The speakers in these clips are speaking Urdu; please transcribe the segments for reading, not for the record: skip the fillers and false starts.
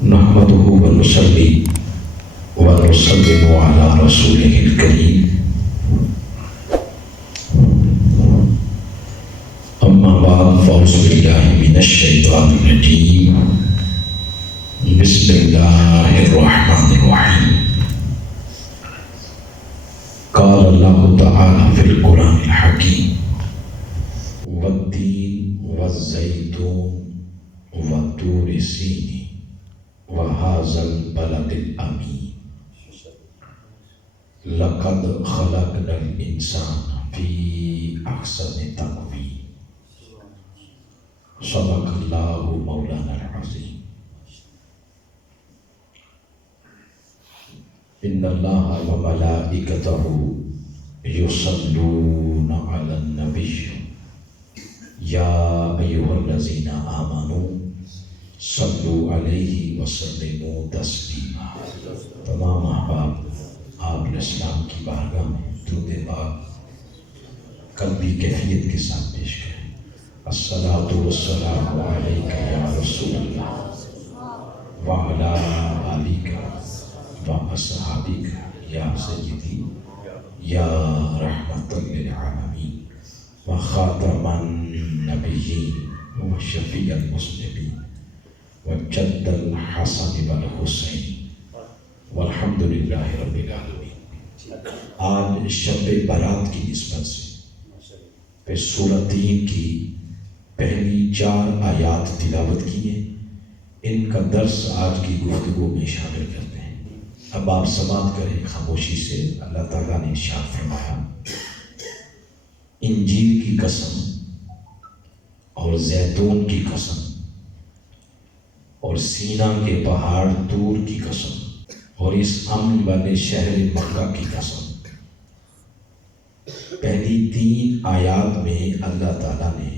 نحمده ونصلي ونسلم على رسوله الكريم. أما بعد فأعوذ بالله من الشيطان الرجيم. بسم الله الرحمن الرحيم. قال الله تعالى في القرآن الحكيم: والتين والزيتون وطور سينين وهذا البلد الأمين لقد خلقنا الإنسان في أحسن تقويم. صدق الله مولانا العظيم. إن الله وملائكته يصلون على النبي يا أيها الذين آمنوا صلوا علیہ وسلموا تسلیما. تمام احباب آپ اسلام کی بارگاہ میں درود پاک قلبی کیفیت کے ساتھ پیش کریں. الصلاۃ والسلام علیک یا رسول اللہ وعلی آلک واصحابک یا سیدی یا رحمت للعالمین وخاتم النبیین وشفیع المسلمین وجد الحسن والحسین والحمد للہ رب العالمین. آج شب برات کی نسبت سے پہ سورۃ تین کی پہلی 4 آیات تلاوت کی ہیں. ان کا درس آج کی گفتگو میں شامل کرتے ہیں. اب آپ سماعت کریں خاموشی سے. اللہ تعالیٰ نے ارشاد فرمایا: انجیل کی قسم اور زیتون کی قسم اور سینا کے پہاڑ طور کی قسم اور اس امن والے شہر مکہ کی قسم. پہلی 3 آیات میں اللہ تعالیٰ نے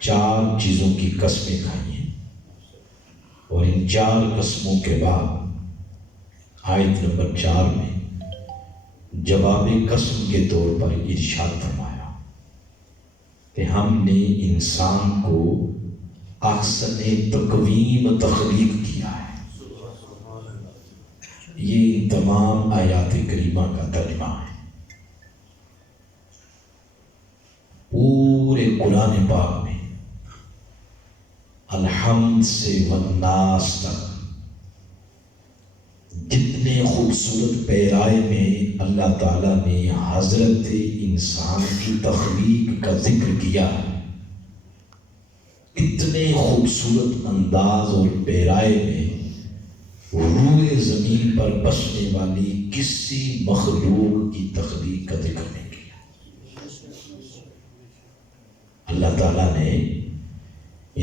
4 چیزوں کی قسمیں کھائی ہیں اور ان 4 قسموں کے بعد آیت نمبر 4 میں جواب قسم کے طور پر ارشاد فرمایا کہ ہم نے انسان کو احسن تقویم تخلیق کیا ہے. یہ تمام آیات کریمہ کا ترجمہ ہے. پورے قرآن پاک میں الحمد سے والناس تک جتنے خوبصورت پیرائے میں اللہ تعالیٰ نے حضرت انسان کی تخلیق کا ذکر کیا ہے، اتنے خوبصورت انداز اور پیرائے میں روئے زمین پر بسنے والی کسی مخلوق کی تخلیق کا ذکر نہیں کیا. اللہ تعالیٰ نے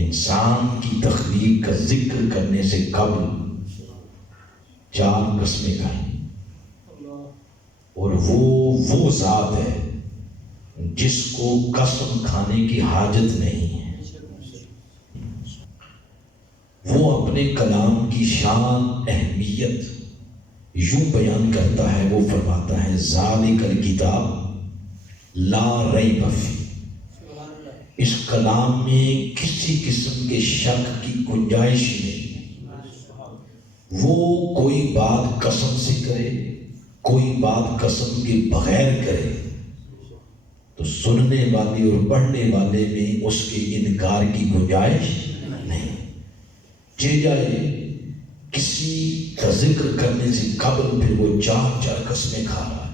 انسان کی تخلیق کا ذکر کرنے سے قبل 4 قسمیں کھائیں اور وہ ذات ہے جس کو قسم کھانے کی حاجت نہیں ہے. وہ اپنے کلام کی شان اہمیت یوں بیان کرتا ہے. وہ فرماتا ہے: ذالک الکتاب لا ریب فیہ. اس کلام میں کسی قسم کے شک کی گنجائش نہیں. وہ کوئی بات قسم سے کرے، کوئی بات قسم کے بغیر کرے تو سننے والے اور پڑھنے والے میں اس کے انکار کی گنجائش نہیں. جائے کسی کا ذکر کرنے سے قبل پھر وہ 4 قسمیں کھا رہا ہے.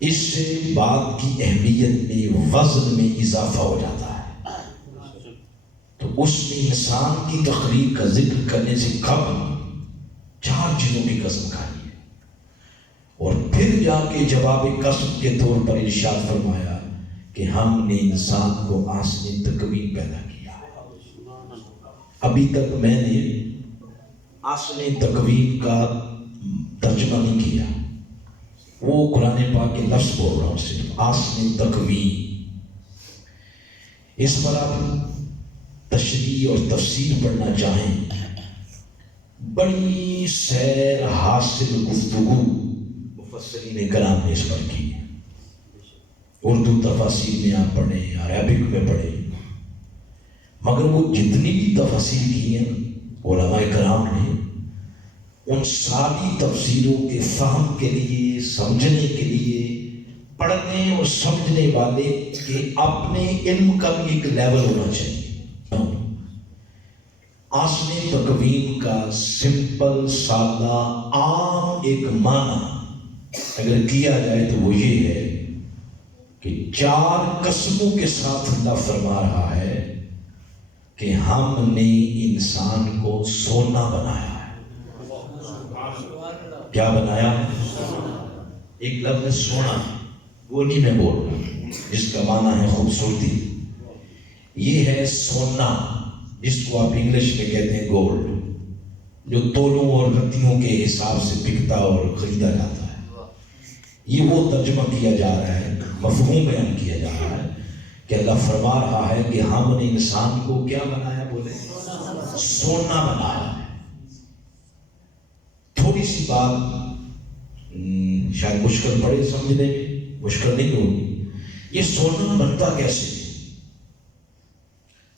اس سے بات کی اہمیت میں وزن میں اضافہ ہو جاتا ہے. تو اس نے انسان کی تخلیق کا ذکر کرنے سے قبل 4 چیزوں کی قسم کھائی ہے اور پھر جا کے جواب قسم کے طور پر ارشاد فرمایا کہ ہم نے انسان کو احسن تقویم پیدا کیا. ابھی تک میں نے احسن تقویم کا ترجمہ نہیں کیا. وہ قرآن پاک کے لفظ بول رہا ہوں، صرف احسن تقویم. اس پر آپ تشریح اور تفسیر پڑھنا چاہیں، بڑی سیر حاصل گفتگو مفسرین کرام نے اس پر کی. اردو تفاسیر میں آپ پڑھیں، عربک میں پڑھیں، مگر وہ جتنی بھی تفاسیر کی ہیں ساری تفسیروں کے فہم کے لیے، سمجھنے کے لیے، پڑھنے اور سمجھنے والے کے اپنے علم کا بھی ایک لیول ہونا چاہیے۔ آسم تقویم کا سمپل سادہ عام ایک معنی اگر کیا جائے تو وہ یہ ہے کہ 4 قسموں کے ساتھ اللہ فرما رہا ہے کہ ہم نے انسان کو سونا بنایا ہے۔ کیا بنایا؟ ایک لفظ ہے سونا، وہ نہیں میں بول رہا، جس کا معنی ہے خوبصورتی، یہ ہے سونا جس کو آپ انگلش میں کہتے ہیں گولڈ، جو تولوں اور رتیوں کے حساب سے بکتا اور خریدا جاتا ہے۔ یہ وہ ترجمہ کیا جا رہا ہے، مفہوم بیان کیا جا رہا ہے کہ اللہ فرما رہا ہے کہ ہم نے انسان کو کیا بنایا؟ بولے سونا بنایا ہے۔ تھوڑی سی بات شاید مشکل پڑے سمجھنے میں، مشکل نہیں ہوگی۔ یہ سونا بنتا کیسے؟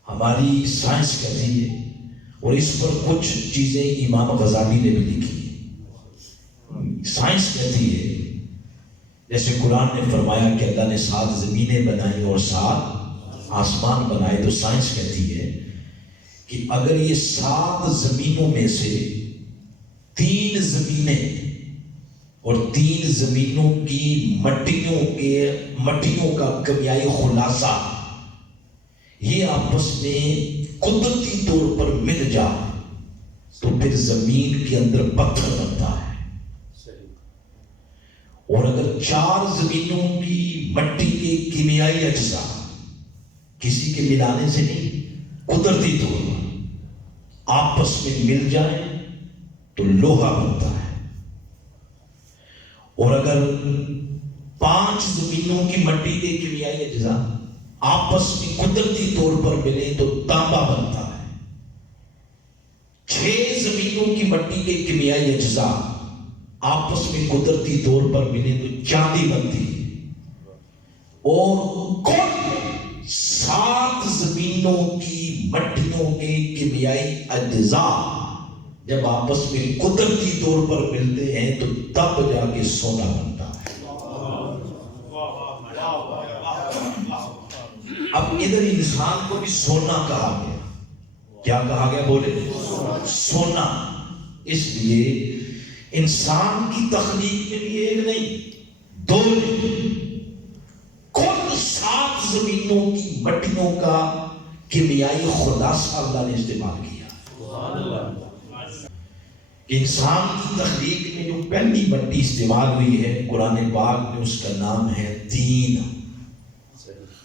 ہماری سائنس کہتی ہے، اور اس پر کچھ چیزیں امام غزالی نے بھی لکھی ہے۔ سائنس کہتی ہے، جیسے قرآن نے فرمایا کہ اللہ نے 7 زمینیں بنائی اور 7 آسمان بنائے، تو سائنس کہتی ہے کہ اگر یہ 7 زمینوں میں سے 3 زمینیں اور 3 زمینوں کی مٹیوں کا کیمیائی خلاصہ یہ آپس میں قدرتی طور پر مل جائے تو پھر زمین کے اندر پتھر بنتا ہے۔ اور اگر 4 زمینوں کی مٹی کے کیمیائی اجزاء کسی کے ملانے سے نہیں، قدرتی طور پر آپس میں مل جائیں تو لوہا بنتا ہے۔ اور اگر 5 زمینوں کی مٹی کے کیمیائی اجزاء آپس میں قدرتی طور پر ملے تو تانبا بنتا ہے۔ 6 زمینوں کی مٹی کے کیمیائی اجزاء آپس میں قدرتی طور پر ملے تو چاندی بنتی ہے۔ اور کل 7 زمینوں کی مٹیوں کے کیمیائی اجزاء جب آپس میں قدرتی طور پر ملتے ہیں تو تب جا کے سونا بنتا ہے۔ اب ادھر انسان کو بھی سونا کہا گیا۔ کیا کہا گیا؟ بولے سونا۔ اس لیے انسان کی تخلیق میں بھی ایک نہیں، 2 نہیں، کل 7 زمینوں کی مٹیوں کا کیمیائی خلاصہ اللہ نے استعمال کیا۔ انسان کی تخلیق میں جو پہلی مٹی استعمال ہوئی ہے قرآن پاک میں، اس کا نام ہے تین۔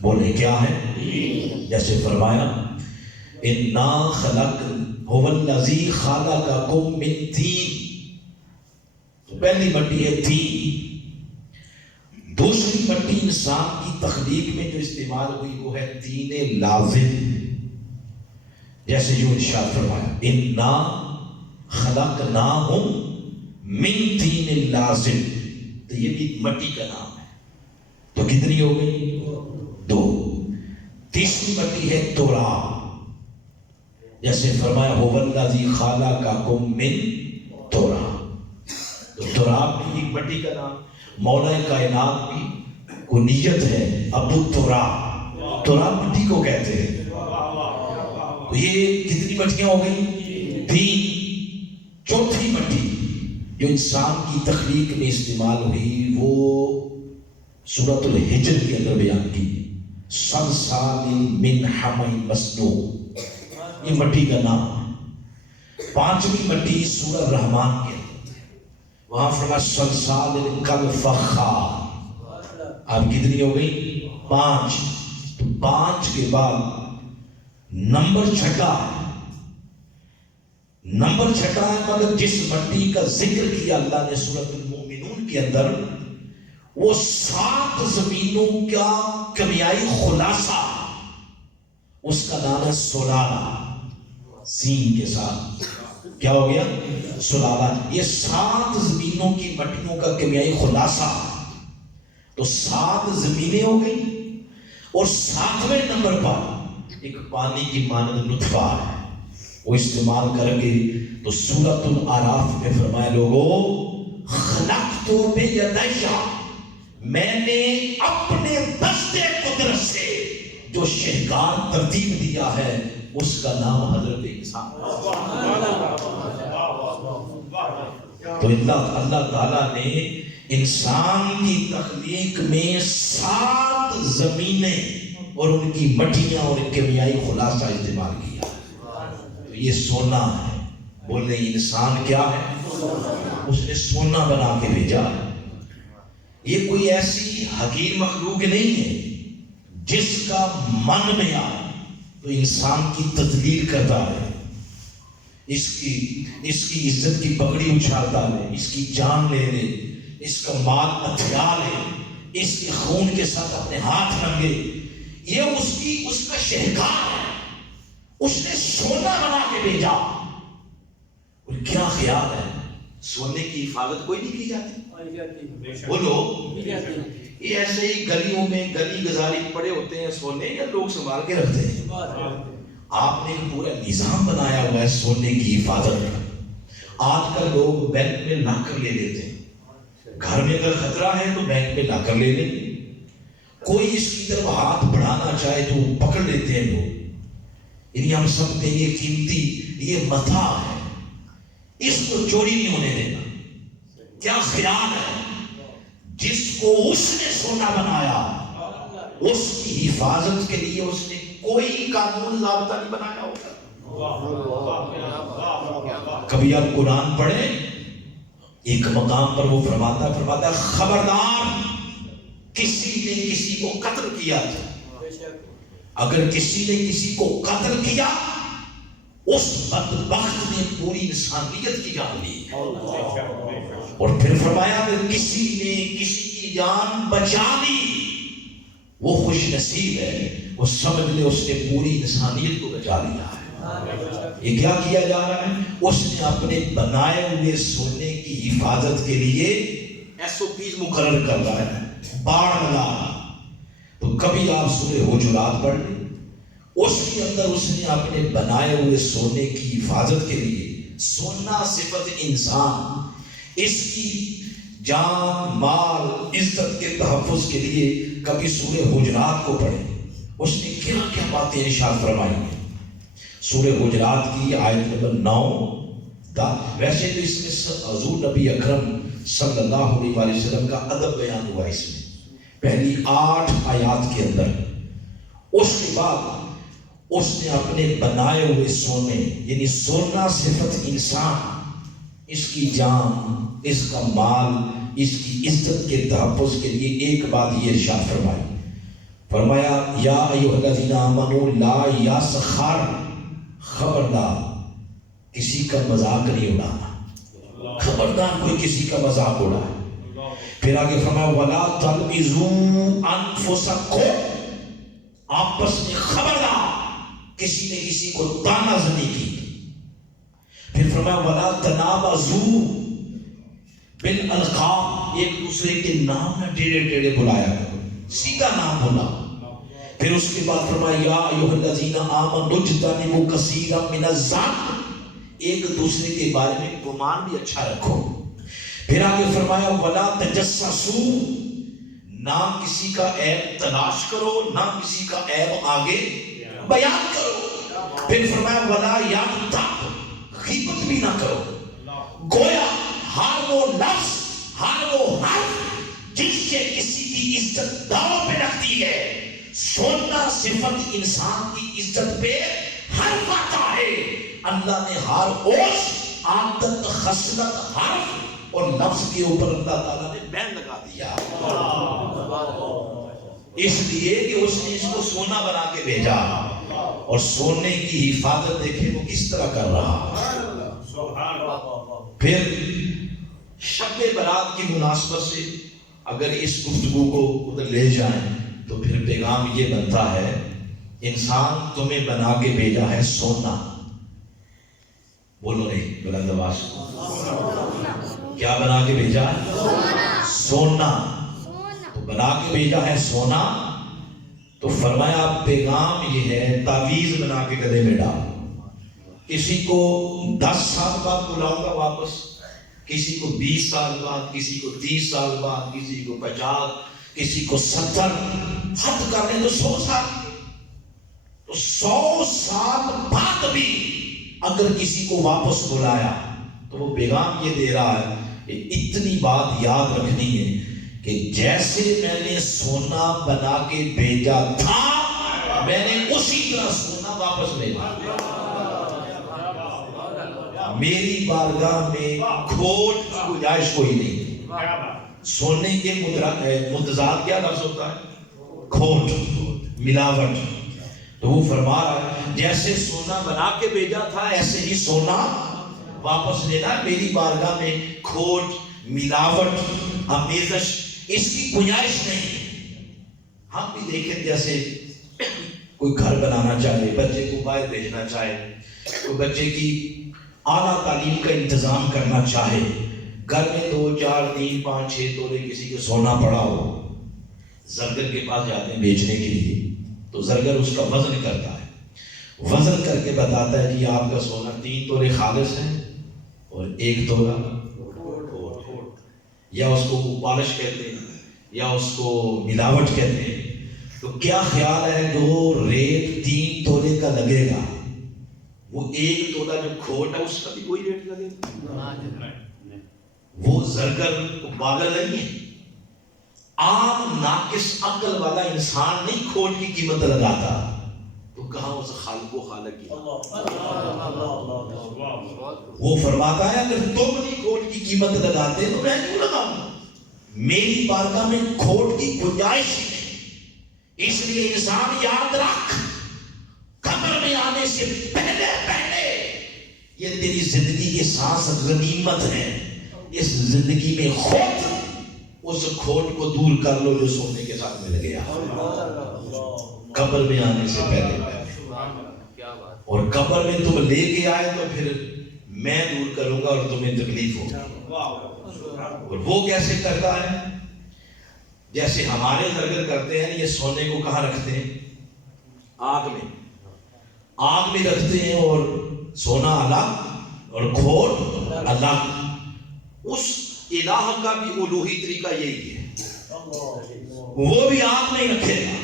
بولے کیا ہے؟ جیسے فرمایا اِنَّا خَلَقْ هُوَ الَّذِي خَلَقَكُم مِّن طِينٍ، تو پہلی مٹی ہے تین۔ دوسری مٹی انسان کی تخلیق میں جو استعمال ہوئی وہ ہے تین لازم، جیسے جو ارشاد فرمایا اِنَّا خَلَقْنَاهُم مِّن طِينٍ لازم، تو یہ بھی مٹی کا نام ہے۔ تو کتنی ہو گئی؟ 2۔ تیسری مٹی ہے تراب، جیسے فرمایا هُوَ الَّذِي خَلَقَكُم مِّن تُرَابٍ، تو تراب بھی ایک مٹی کا نام۔ مولا کائنات بھی کنیت ہے ابو تراب، تراب مٹی کو کہتے ہیں۔ تو یہ کتنی مٹیاں ہو گئی؟ 3۔ چوتھی مٹی جو انسان کی تخلیق میں استعمال ہوئی وہ سورۃ الحجر کے اندر بیان کی، صلصال من حمإ مسنون، یہ مٹی کا نام ہے۔ 5ویں مٹی سورہ رحمان کے اندر، وہاں فرمایا صلصال کالفخار۔ اب کتنی ہو گئی؟ 5۔ تو 5 کے بعد نمبر چھٹا ہے، نمبر چھٹا ہے، مگر جس مٹی کا ذکر کیا اللہ نے سورۃ المؤمنون کے اندر وہ 7 زمینوں کا کیمیائی خلاصہ، اس کا نام ہے سلالہ، سین کے ساتھ کیا ہو گیا؟ سلالہ۔ یہ 7 زمینوں کی مٹیوں کا کیمیائی خلاصہ، تو 7 زمینیں ہو گئی، اور 7ویں نمبر پر ایک پانی کی مانند نطفہ ہے، وہ استعمال کریں گے تو سورۃ الاعراف میں فرمایا لوگوں خلقت بیدی، میں نے اپنے دست قدرت سے جو شہکار ترتیب دیا ہے اس کا نام حضرت انسان۔ تو اللہ تعالیٰ نے انسان کی تخلیق میں 7 زمینیں اور ان کی مٹیاں اور کیمیائی خلاصہ استعمال کیا۔ تو یہ سونا ہے، بولے انسان کیا ہے؟ اس نے سونا بنا کے بھیجا۔ یہ کوئی ایسی حقیر مخلوق نہیں ہے جس کا من میں آئے تو انسان کی تدلیل کرتا ہے، اس کی عزت کی پگڑی اچھالتا ہے، اس کی جان لے لے، اس کا مال ہتھیا لے، اس کے خون کے ساتھ اپنے ہاتھ رنگے۔ یہ اس کا شہکار ہے، اس نے سونا بنا کے بھیجا۔ اور کیا خیال ہے سونے کی حفاظت کوئی نہیں کی جاتی؟ بولو، یہ ایسے ہی گلیوں میں گلی گزاری پڑے ہوتے ہیں سونے، یا لوگ سنبھال کے رکھتے ہیں؟ آپ نے ایک پورا نظام بنایا ہوا ہے سونے کی حفاظت کا۔ آج کل لوگ بینک میں لا کر لے لیتے ہیں، گھر میں اگر خطرہ ہے تو بینک میں لا کر لے لیں، کوئی اس کی طرف ہاتھ بڑھانا چاہے تو پکڑ لیتے ہیں لوگ۔ یعنی ہم سمجھتے ہیں یہ قیمتی، یہ متاع ہے، اس کو چوری نہیں ہونے دینا۔ کیا خیال ہے جس کو اس نے سونا بنایا اس کی حفاظت کے لیے اس نے کوئی قانون ضابطہ نہیں بنایا ہوگا؟ کبھی آپ قرآن پڑھیں، ایک مقام پر وہ فرماتا خبردار کسی نے کسی کو قتل کیا تھا، اگر کسی نے کسی کو قتل کیا اس بدبخت نے پوری انسانیت کی جان لی۔ اور پھر فرمایا اگر کسی نے کسی کی جان بچا لی وہ خوش نصیب ہے، وہ سمجھ لے اس نے پوری انسانیت کو بچا لیا ہے۔ یہ کیا کیا جا رہا ہے؟ اس نے اپنے بنائے ہوئے سونے کی حفاظت کے لیے SOPs مقرر کر رہا ہے، باڑ لگا۔ تو کبھی آپ سورہ حجرات پڑھ لیں، اس کے اندر اس نے اپنے بنائے ہوئے سونے کی حفاظت کے لیے، سونا صفت انسان، اس کی جان مال عزت کے تحفظ کے لیے کبھی سورہ حجرات کو پڑھیں، اس نے کیا کیا باتیں ارشاد فرمائی ہیں۔ سورہ حجرات کی آیت نمبر 9، ویسے تو اس میں حضور نبی اکرم صلی اللہ علیہ وسلم کا ادب بیان ہوا، اس میں پہلی 8 آیات کے اندر۔ اس کے بعد اس نے اپنے بنائے ہوئے سونے، یعنی سونا صفت انسان، اس کی جان، اس کا مال، اس کی عزت کے تحفظ کے لیے ایک بات یہ ارشاد فرمایا یا ایھا الذین آمنوا لا یسخر، خبردار کسی کا مذاق نہیں اڑانا، خبردار کوئی کسی کا مذاق اڑائے۔ پھر آگے فرمایا ولا تلمزوا انفسکم، آپس میں خبردار کسی نے کسی کو طعنہ زنی کی۔ پھر فرمایا ولا تنابزوا بالالقاب، ایک دوسرے کے نام نہ ٹیڑے ٹیڑے بلایا کرو، سیدھا نام بولا۔ پھر اس کے بعد فرمایا یا ایھا الذین آمنوا اجتنبوا کثیرا من الظن، ایک دوسرے کے بارے میں گمان بھی اچھا رکھو۔ پھر آگے فرمایا ولا تجسسوا، نہ کسی کا عیب تلاش کرو، نہ کسی کا عیب آگے بیان کرو۔ پھر فرمایا ولا یغتب، غیبت بھی نہ کرو۔ گویا ہر وہ لفظ، ہر وہ حرف جس سے کسی کی عزت داؤ پہ رکھتی ہے، سونا صفت انسان کی عزت پہ حرف آتا ہے۔ اللہ نے ہر اوش، عادت، خصلت، حرف اور لفظ کے اوپر اللہ تعالیٰ نے بین لگا دیا، اس لیے کہ اس نے اس کو سونا بنا کے بھیجا۔ اور سونے کی حفاظت دیکھیں وہ کس طرح کر رہا۔ پھر شب برات کی مناسبت سے اگر اس گفتگو کو ادھر لے جائیں تو پھر پیغام یہ بنتا ہے انسان تمہیں بنا کے بھیجا ہے سونا۔ بولو نہیں بلند آواز، کیا بنا کے بھیجا ہے؟ سونا۔ تو بنا کے بھیجا ہے سونا، تو فرمایا پیغام یہ ہے تعویذ بنا کے گلے میں ڈال، کسی کو 10 سال بعد بلاؤں گا واپس، کسی کو 20 سال بعد، کسی کو 30 سال بعد، کسی کو 50، کسی کو 70، حد کرنے تو 100 سال، تو 100 سال بعد بھی اگر کسی کو واپس بلایا تو وہ پیغام یہ دے رہا ہے کہ اتنی بات یاد رکھنی ہے کہ جیسے میں نے سونا بنا کے بھیجا تھا میں نے اسی طرح سونا واپس بھیجا۔ میری بارگاہ میں کھوٹ کی گنجائش کوئی نہیں۔ سونے کے متضاد کیا لفظ ہوتا ہے؟ کھوٹ، ملاوٹ۔ تو وہ فرما رہا ہے جیسے سونا بنا کے بھیجا تھا ایسے ہی سونا واپس لینا۔ میری بارگاہ میں کھوٹ، ملاوٹ، آمیزش اس کی گنجائش نہیں۔ ہم بھی دیکھیں جیسے کوئی گھر بنانا چاہے، بچے کو باہر بھیجنا چاہے، کوئی بچے کی اعلیٰ تعلیم کا انتظام کرنا چاہے، گھر میں 2، 4، 3، 5، 6 تولے کسی کے سونا پڑا ہو، زرگر کے پاس جاتے ہیں بیچنے کے لیے، تو زرگر اس کا وزن کرتا ہے، وزن کر کے بتاتا ہے کہ آپ کا سونا 3 تولے خالص ہے اور 1 تولا کھوٹ، یا اس کو پالش کہتے ہیں یا اس کو ملاوٹ کہتے ہیں۔ تو کیا خیال ہے جو ریٹ 3 تولے کا لگے گا وہ 1 تولا جو کھوٹ ہے اس کا بھی کوئی ریٹ لگے گا؟ وہ زرگر پاگل نہیں ہے، عام ناقص عقل والا انسان نہیں کھوٹ کی قیمت لگاتا، تو کہاں اس خالق و خالق کی۔ وہ فرماتا ہے اگر تم نہیں کھوٹ کی قیمت لگاتے تو میں کیوں لگاؤں گا؟ میری بارگاہ میں کھوٹ کی گنجائش ہی نہیں۔ اس لیے انسان یاد رکھ، قبر میں آنے سے پہلے یہ تیری زندگی کے سانس غنیمت ہے، اس زندگی میں خود اس کھوٹ کو دور کر لو جو سونے کے ساتھ مل گیا قبر میں آنے سے پہلے۔ اور قبر میں تم لے کے آئے تو پھر میں دور کروں گا اور تمہیں تکلیف ہوگی۔ اور وہ کیسے کرتا ہے؟ جیسے ہمارے زرگر کرتے ہیں، یہ سونے کو کہاں رکھتے ہیں؟ آگ میں رکھتے ہیں، اور سونا الگ اور کھوٹ الگ۔ اس الہ کا بھی الوہی طریقہ یہی ہے، وہ بھی آگ میں رکھے گا،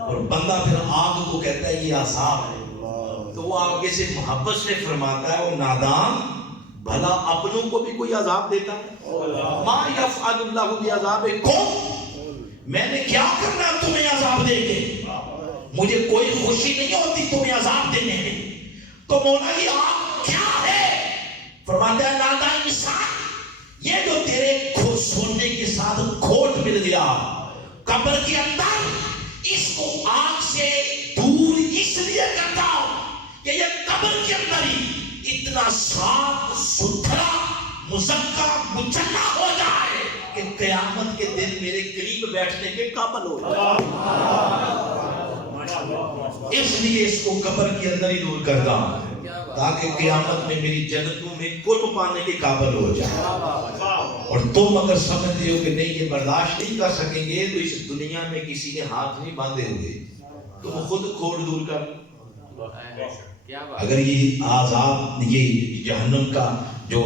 اور بندہ پھر آگ کو کہتا ہے یہ عذاب ہے، تو وہ آگے سے محبت سے فرماتا ہے وہ نادان بھلا اپنوں کو بھی کوئی عذاب دیتا ہے؟ ما یفعل اللہ بعذابکم، میں نے کیا کرنا تمہیں عذاب دے کے؟ مجھے کوئی خوشی نہیں ہوتی تمہیں عذاب دینے میں۔ تو مولا یہ آگ کیا ہے؟ فرماتا ہے نادان انسان، یہ جو تیرے سونے کے ساتھ کھوٹ مل گیا قبر کے اندر، اس کو آگ سے دور اس لیے کرتا ہوں کہ یہ قبر کے اندر ہی اتنا صاف ستھرا مزکا مچلا ہو جائے کہ قیامت کے دن میرے قریب بیٹھنے کے قابل ہو جائے۔ اس لیے اس کو قبر کے اندر ہی دور کرتا ہوں تاکہ قیامت میں میری جنتوں میں قرب پانے کے قابل ہو جائے۔ اور تم اگر سمجھتے ہو کہ نہیں یہ برداشت نہیں کر سکیں گے تو اس دنیا میں کسی نے ہاتھ نہیں باندھے ہوئے، تم خود کھوٹ دور کر۔ اگر یہ عذاب، یہ جہنم کا جو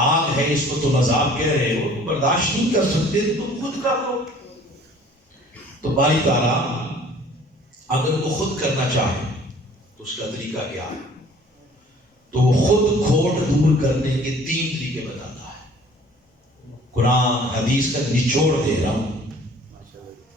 آگ ہے اس کو تم عذاب کہہ رہے ہو، تو برداشت نہیں کر سکتے تو تم خود کر دو۔ تو باری تعالیٰ اگر وہ خود کرنا چاہے تو اس کا طریقہ کیا ہے؟ تو وہ خود کھوٹ دور کرنے کے 3 طریقے بتاتا ہے۔ قرآن حدیث کا نچوڑ دے رہا ہوں۔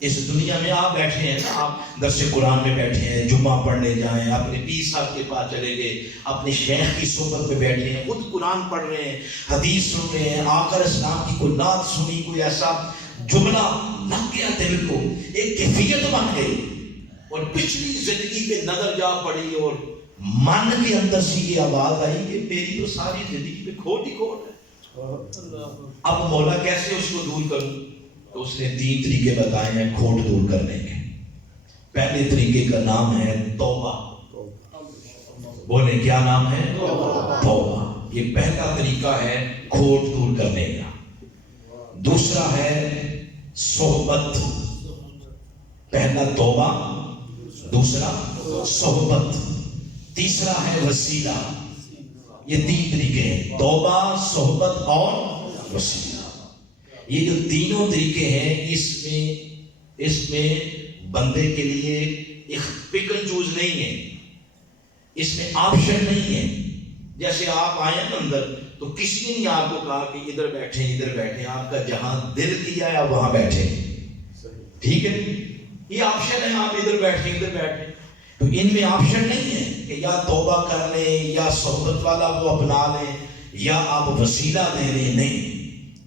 اس دنیا میں آپ بیٹھے ہیں نا، آپ درس قرآن میں بیٹھے ہیں، جمعہ پڑھنے جائیں، اپنے پیر صاحب کے پاس چلے گئے، اپنے شیخ کی صحبت میں بیٹھے ہیں، خود قرآن پڑھ رہے ہیں، حدیث سن رہے ہیں، آقا اسلام کی کوئی نعت سنی، کوئی ایسا جملہ لگ گیا دل کو، ایک کیفیت بن گئی، اور پچھلی زندگی پہ نظر جا پڑی اور من کے اندر سے یہ آواز آئی کہ میری تو ساری زندگی پہ کھوٹ ہی کھوٹ ہے، اب مولا کیسے اس کو دور کروں؟ تو اس نے 3 طریقے بتائے ہیں کھوٹ دور کرنے کے۔ پہلے طریقے کا نام ہے توبہ۔ بولے کیا نام ہے؟ توبہ۔ یہ پہلا طریقہ ہے کھوٹ دور کرنے کا۔ دوسرا ہے صحبت۔ پہلا توبہ، دوسرا صحبت۔ تیسرا ہے وسیلہ. یہ تین طریقے ہیں، توبہ، صحبت اور وسیلہ. یہ جو تینوں طریقے ہیں اس میں بندے کے لیے ایک پک اینڈ چوز نہیں ہے، اس میں آپشن نہیں ہے. جیسے آپ آئے نا اندر تو کسی نے نہیں آپ کو کہا کہ ادھر بیٹھیں، آپ کا جہاں دل کیا ہے آپ وہاں بیٹھیں. ٹھیک ہے، یہ آپشن ہے، آپ ادھر بیٹھیں. تو ان میں آپشن نہیں ہے کہ یا توبہ کر لیں یا صحبت والا وہ اپنا لیں یا آپ وسیلہ دے لیں. نہیں،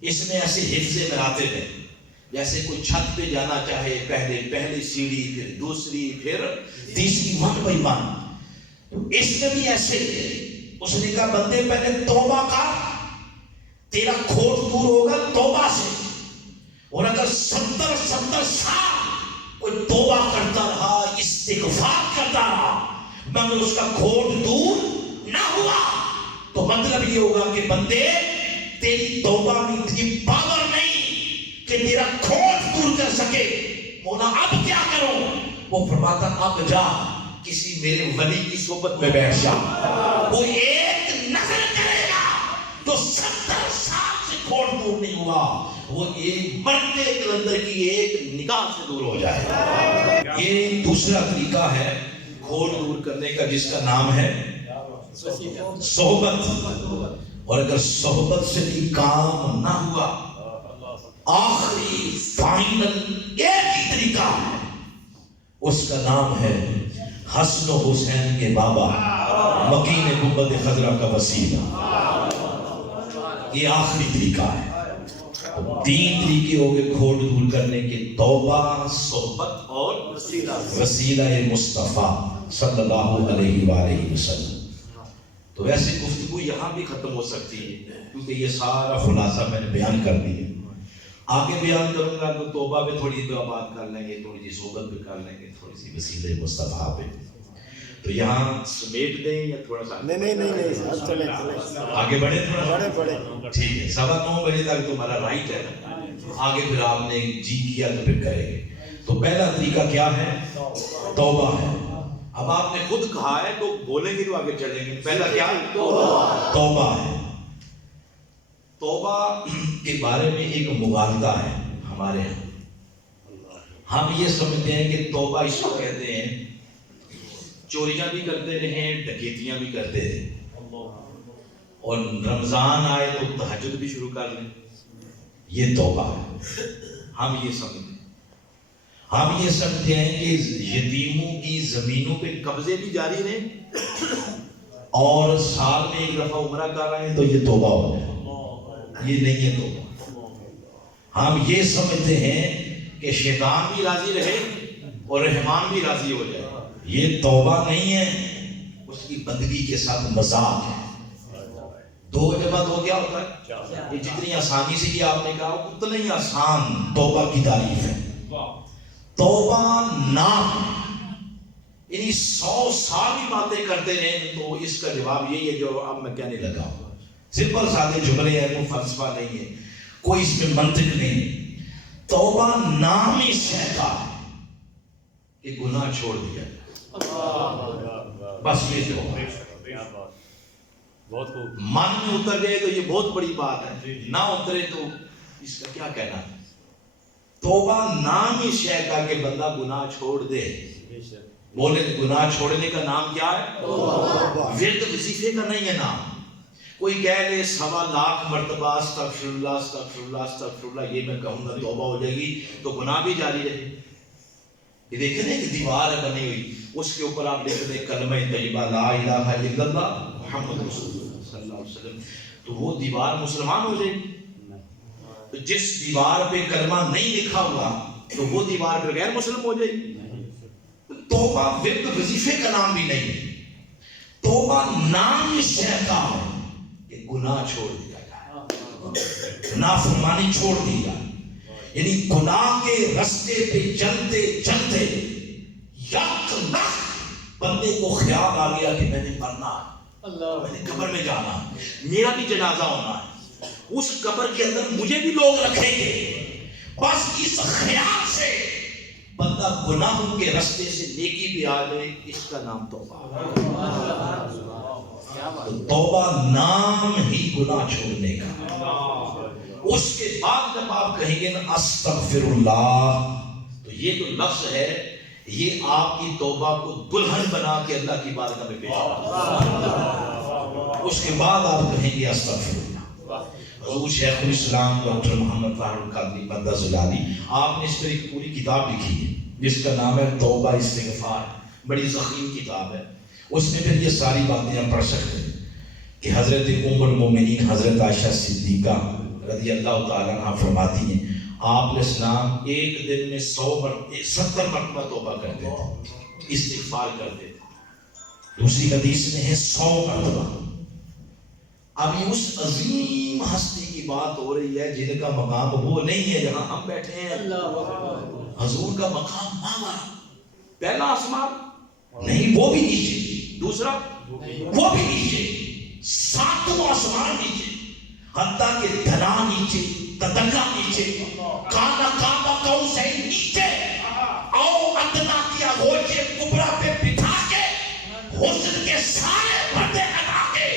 اس میں ایسے حفظ مراتب ہے. جیسے کوئی چھت پہ جانا چاہے، پہلی سیڑھی، پھر دوسری، پھر تیسری، 1 by 1. تو اس میں بھی ایسے ہے. اس نے کہا بندے پہلے توبہ کر، تیرا کھوٹ دور ہوگا توبہ سے. اور اگر 70 سال کوئی توبہ کرتا رہا، استغفار کرتا رہا، مگر اس کا کھوٹ دور نہ ہوا، تو مطلب یہ ہوگا کہ بندے تیری توبہ میں اتنی پاور نہیں کہ تیرا کھوٹ دور کر سکے. مولا اب کیا کروں؟ وہ فرماتا اب جا کسی میرے ولی کی صحبت میں بیٹھ جا. وہ ایک نظر کرے گا جو 70 سال سے کھوٹ دور نہیں ہوا، وہ ایک مرتے کلندر کی ایک نگاہ سے دور ہو جائے گا. یہ دوسرا طریقہ ہے کھوٹ دور کرنے کا، جس کا نام ہے صحبت. اور اگر صحبت سے بھی کام نہ ہوا، آخری فائنل ایک ہی طریقہ ہے، اس کا نام ہے حسن و حسین کے بابا مکین گنبد خضرا کا وسیلہ. یہ آخری طریقہ ہے. 3 طریقے ہو گئے کھوٹ دور کرنے کے، توبہ، صحبت اور وسیلہ مصطفیٰ صلی اللہ علیہ وآلہ وسلم. تو ویسے گفتگو یہاں بھی ختم ہو سکتی ہے کیونکہ یہ سارا خلاصہ میں نے بیان کر دیا. آگے بیان کروں گا تو توبہ پہ تھوڑی بات کر لیں گے، تھوڑی سی صحبت پہ کر لیں گے، تھوڑی سی وسیلہ مصطفیٰ پہ. تو یہاں سمیٹ دیں یا تھوڑا سا نہیں چلیں آگے بڑھے، تھوڑا بڑھے. ٹھیک ہے، 9:15 بجے تک تمہارا رائٹ ہے. آگے پھر آپ نے جی کیا تو پھر کریں گے. تو پہلا طریقہ کیا ہے؟ توبہ ہے. اب آپ نے خود کہا ہے تو بولیں گے تو آگے چلیں گے. پہلا کیا ہے؟ توبہ ہے. توبہ کے بارے میں ایک مغالطہ ہے ہمارے ہاں. ہم یہ سمجھتے ہیں کہ توبہ اس کو کہتے ہیں چوریاں بھی کرتے رہیں، ڈکیتیاں بھی کرتے رہیں، اور رمضان آئے تو تہجد بھی شروع کر لیں، یہ توبہ ہے. ہم یہ سمجھتے ہیں کہ یتیموں کی زمینوں پہ قبضے بھی جاری رہیں اور سال میں ایک دفعہ عمرہ کر رہے ہیں تو یہ توبہ ہو جائے. یہ نہیں ہے توبہ. ہم یہ سمجھتے ہیں کہ شیطان بھی راضی رہے اور رحمان بھی راضی ہو جائے. یہ توبہ نہیں ہے، اس کی بندگی کے ساتھ مذاق ہے. 2 جمع 2 کیا ہوتا ہے؟ یہ جتنی آسانی سے یہ آپ نے کہا اتنا ہی آسان توبہ کی تعریف ہے. توبہ نام یعنی 100 سال بھی باتیں کرتے رہیں تو اس کا جواب یہی ہے جو اب میں کہنے لگا ہوں. سمپل سادے جملے ہیں، کوئی فلسفہ نہیں ہے، کوئی اس میں منطق نہیں. توبہ نام ہی سہتا ہے کہ گناہ چھوڑ دیا جائے. بس یہ جو من میں اتر جائے تو یہ بہت بڑی بات ہے، نہ اترے تو اس کا کیا کہنا. توبہ نام ہی شے کا کہ بندہ گناہ چھوڑ دے. بولے گناہ چھوڑنے کا نام کیا ہے؟ ورد وظیفے کا نہیں ہے نام. کوئی کہہ لے 1.25 لاکھ مرتبہ استغفر اللہ استغفر اللہ استغفر اللہ، یہ میں کہوں گا توبہ ہو جائے گی تو گناہ بھی جاری رہے. یہ دیکھیں نا کہ دیوار ہے بنی ہوئی، اس کے اوپر آپ لکھ دیں کلمہ طیبہ لا الہ الا اللہ محمد رسول اللہ صلی اللہ علیہ وسلم، تو وہ دیوار مسلمان ہو جائے گی. تو جس دیوار پہ کلمہ نہیں لکھا ہوا تو وہ دیوار پہ غیر مسلم ہو جائے گی. توبہ ورد وظیفے کا نام بھی نہیں. توبہ نام اس شے کا ہے کہ گناہ چھوڑ دیا جائے، نافرمانی چھوڑ دی جائے. یعنی گناہ کے رستے پہ چلتے چلتے یک لخ بندے کو خیال آ گیا کہ میں نے مرنا ہے، میں نے قبر میں جانا ہے، میرا بھی جنازہ ہونا ہے، اس قبر کے اندر مجھے بھی لوگ رکھیں گے. بس اس خیال سے بندہ گناہوں کے رستے سے نیکی پہ آ جائے، اس کا نام توبہ۔ توبہ نام ہی گناہ چھوڑنے کا۔ اس کے بعد جب آپ کہیں گے نا استغفر اللہ، تو یہ جو لفظ ہے یہ آپ کی توبہ کو دلہن بنا کے اللہ کی بارگاہ میں پیش کرے۔ اس کے بعد آپ کہیں گے استغفر اللہ۔ حضور شیخ الاسلام ڈاکٹر محمد طاہر القادری مقدس العالی، آپ نے اس پر ایک پوری کتاب لکھی ہے جس کا نام ہے توبہ استغفار، بڑی ضخیم کتاب ہے۔ اس میں پھر یہ ساری باتیں آپ پڑھ سکتے ہیں کہ حضرت ام المومنین حضرت عائشہ صدیقہ رضی اللہ تعالیٰ عنہ فرماتی ہیں آپ علیہ السلام ایک دن میں 70 مرتبہ توبہ کرتے تھے، استغفار کرتے تھے۔ دوسری حدیث میں ہے 100 مرتبہ۔ اب یہ اس عظیم ہستی کی بات ہو رہی ہے جن کا مقام وہ نہیں ہے جہاں ہم بیٹھے ہیں۔ حضور کا مقام ماما، پہلا آسمان نہیں، وہ بھی نیچے، دوسرا وہ بھی نیچے، ساتواں آسمان نیچے، حتیٰ کہ دھنا نیچے، تدکا نیچے، کانا کعبہ قوسین نیچے، او ادنا کیا گوشے کبرا پہ بٹھا کے حسن کے سارے پردے ہٹا کے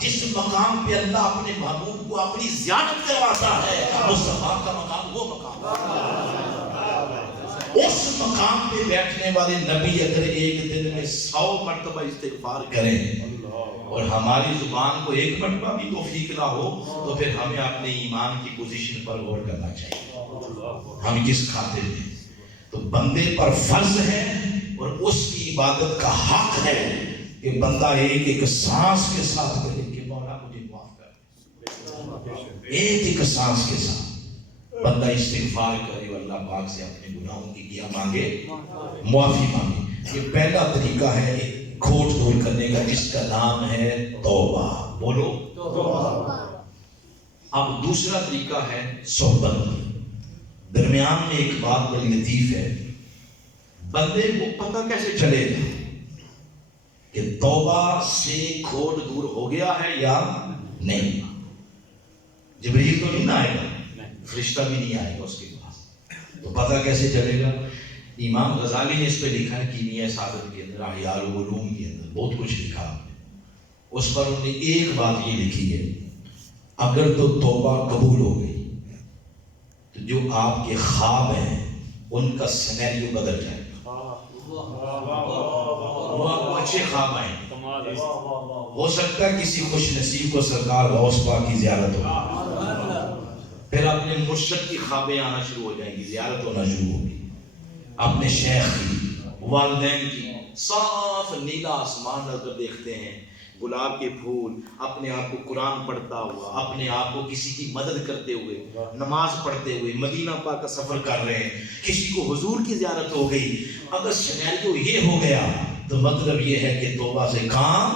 جس مقام پہ اللہ اپنے محبوب کو اپنی زیارت کرواتا ہے، مصطفیٰ کا مقام وہ مقام ہے۔ اس مقام پہ بیٹھنے والے نبی اگر ایک دن میں 100 مرتبہ استغفار کریں اور ہماری زبان کو 1 مرتبہ بھی توفیق نہ ہو تو پھر ہمیں اپنے ایمان کی پوزیشن پر غور کرنا چاہیے، ہم کس خاطر ہیں۔ تو بندے پر فرض ہے اور اس کی عبادت کا حق ہے کہ بندہ ایک ایک سانس کے ساتھ کہے کہ مولا مجھے معاف کر، ایک ایک سانس کے ساتھ بندہ استغفار کرے اور اللہ پاک سے اپنے گناہوں کی کیا مانگے، معافی مانگے۔ یہ پہلا طریقہ ہے کھوٹ دور کرنے کا، جس کا نام ہے توبہ۔ بولو توبہ۔ اب دوسرا طریقہ ہے صحبت۔ درمیان میں ایک بات بڑی لطیف ہے، بندے کو پتہ کیسے چلے گا کہ توبہ سے کھوٹ دور ہو گیا ہے یا نہیں؟ جبریل تو نہیں نہ آئے گا، فرشتہ بھی نہیں آئے گا اس کے پاس، تو پتہ کیسے چلے گا؟ امام غزالی نے اس پہ لکھا ہے کیمیہ ثابت کے اندر، احیاء العلوم کے اندر بہت کچھ لکھا ہے۔ اس پر انہوں نے ایک بات یہ لکھی ہے، اگر تو توبہ قبول ہو گئی تو جو آپ کے خواب ہیں ان کا سینیریو بدل جائے گا، وہ اچھے خواب آئیں گے۔ ہو سکتا ہے کسی خوش نصیب کو سرکار غوث پاک کی زیارت ہو، پھر اپنے مرشد کی خوابیں آنا شروع ہو جائیں گی، زیارت ہونا شروع ہوگی، اپنے شیخ کی، والدین کی۔ صاف نیلا آسمان نظر دیکھتے ہیں، گلاب کے پھول، اپنے آپ کو قرآن پڑھتا ہوا، اپنے آپ کو کسی کی مدد کرتے ہوئے، نماز پڑھتے ہوئے مدینہ پاک کا سفر کر رہے ہیں، کسی کو حضور کی زیارت ہو گئی۔ اگر سینیریو یہ ہو گیا تو مطلب یہ ہے کہ توبہ سے کام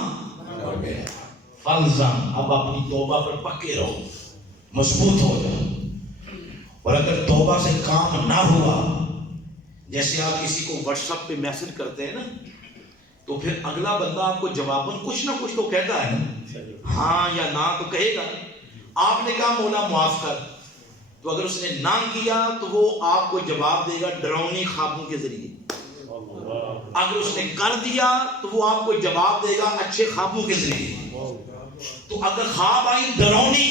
ہو گیا۔ فالزم، اب اپنی توبہ پر پکے رہو، مضبوط ہو جاؤ۔ اور اگر توبہ سے کام نہ ہوا، جیسے آپ کسی کو واٹس ایپ پہ میسج کرتے ہیں نا، تو پھر اگلا بندہ آپ کو جواباً کچھ نہ کچھ تو کہتا ہے نا، ہاں یا نہ تو کہے گا۔ آپ نے کہا مولا معاف کر، تو اگر اس نے نہ کیا تو وہ آپ کو جواب دے گا ڈراؤنی خوابوں کے ذریعے۔ اگر اس نے کر دیا تو وہ آپ کو جواب دے گا اچھے خوابوں کے ذریعے۔ تو اگر خواب آئی ڈراؤنی،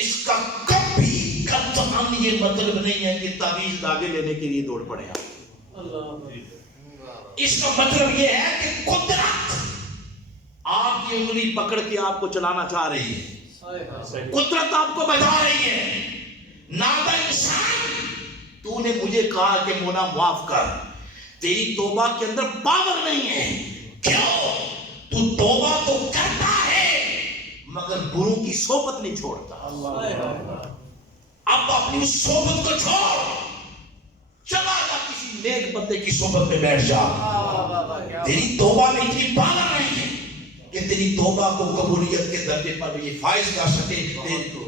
اس کا کبھی قطعاً یہ مطلب نہیں ہے کہ تعویذ داغے لینے کے لیے دوڑ پڑے آپ۔ اس کا مطلب یہ ہے کہ قدرت آپ کی انگلی پکڑ کے آپ کو چلانا چاہ رہی ہے، قدرت آپ کو بتا رہی ہے، نادہ انسان تو نے مجھے کہا کہ مولا معاف کر، تیری توبہ کے اندر پاور نہیں ہے۔ کیوں؟ تو توبہ تو کرتا ہے مگر بروں کی صحبت نہیں چھوڑتا۔ اب اپنی اس صحبت کو چھوڑ، چلا جا کسی نیک بندے کی صحبت میں بیٹھ جا۔ تیری توبہ میں اتنی پاور نہیں ہے کہ تیری توبہ کو قبولیت کے درجے پر یہ فائز کر سکے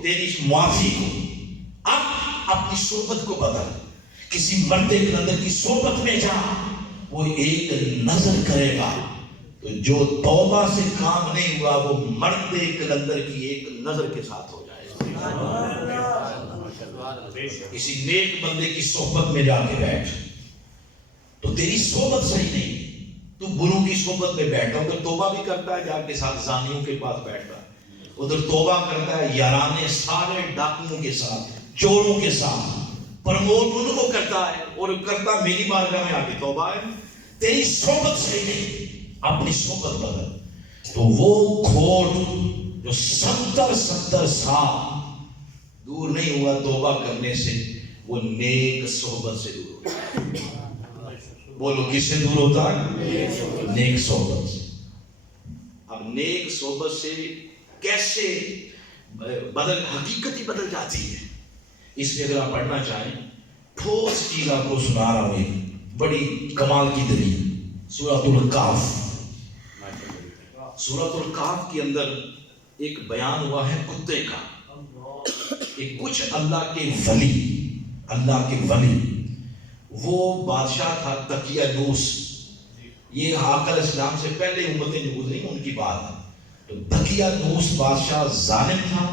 تیری اس معافی کو۔ اب اپنی صحبت کو بدل، کسی مردے کے اندر کی صحبت میں جا، وہ ایک نظر کرے گا تو جو توبہ سے کام نہیں ہوا وہ مردے کلندر کی ایک نظر کے ساتھ ہو جائے گا۔ کسی نیک بندے کی صحبت میں جا کے بیٹھ، تو تیری صحبت صحیح نہیں، تو بروں کی صحبت میں بیٹھا، ادھر توبہ بھی کرتا ہے، جا کے ساتھ زانیوں کے پاس بیٹھتا ہے، ادھر توبہ کرتا ہے یارانے سارے ڈاکوؤں کے ساتھ، چوروں کے ساتھ، پرموٹ ان کو کرتا ہے، اور کرتا میری بارگاہ میں آ کے توبہ ہے۔ تیری صحبت صحیح نہیں، اپنی صحبت بدل۔ تو وہ کھوٹ جو 70 سال دور نہیں ہوا توبہ کرنے سے، وہ نیک صحبت سے دور ہوتا ہے۔ بولو کس سے دور ہوتا ہے؟ نیک صحبت سے۔ اب نیک صحبت سے کیسے حقیقت ہی بدل جاتی ہے، اس میں اگر آپ پڑھنا چاہیں، ٹھوس چیز آپ کو سنا رہا ہوں، ایک بڑی کمال کی دلیل، سورۃ الکہف۔ سورۃ الکہف کے اندر ایک بیان ہوا ہے کتے کا، کہ کچھ اللہ کے ولی، وہ بادشاہ تھا دقیانوس، یہ آقا علیہ السلام سے پہلے امتیں جو گزری ان کی بات ہے۔ تو دقیانوس بادشاہ ظالم تھا،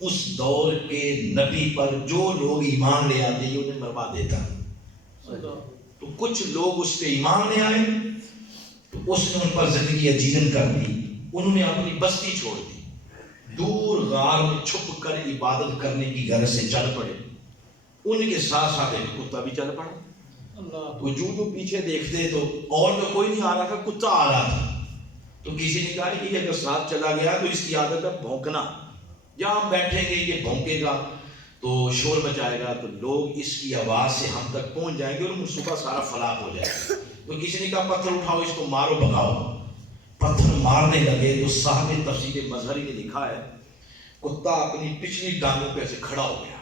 اس دور کے نبی پر جو لوگ ایمان لے آتے ہیں انہیں مروا دیتا۔ تو کچھ لوگ اس پہ ایمان لے آئے، تو اس نے ان پر زندگی عجیزن کر دی، انہوں نے اپنی بستی چھوڑ دی، دور غار میں چھپ کر عبادت کرنے کی غرض سے چل پڑے۔ ان کے ساتھ ساتھ ایک کتا بھی چل پڑا، تو جو پیچھے دیکھتے تو اور تو کوئی نہیں آ رہا تھا، کتا آ رہا تھا۔ تو کسی نے کہا کہ اگر ساتھ چلا گیا تو اس کی عادت ہے بھونکنا، جہاں ہم بیٹھیں گے یہ بھونکے گا تو شور مچائے گا، تو لوگ اس کی آواز سے ہم تک پہنچ جائیں گے اور صبح سارا فلاح ہو جائے گا۔ تو کسی نے کہا پتھر اٹھاؤ اس کو مارو بھگاؤ۔ پتھر مارنے لگے تو صاحب تفسیر مظہری نے لکھا ہے کتا اپنی پچھلی ٹانگوں پہ ایسے کھڑا ہو گیا،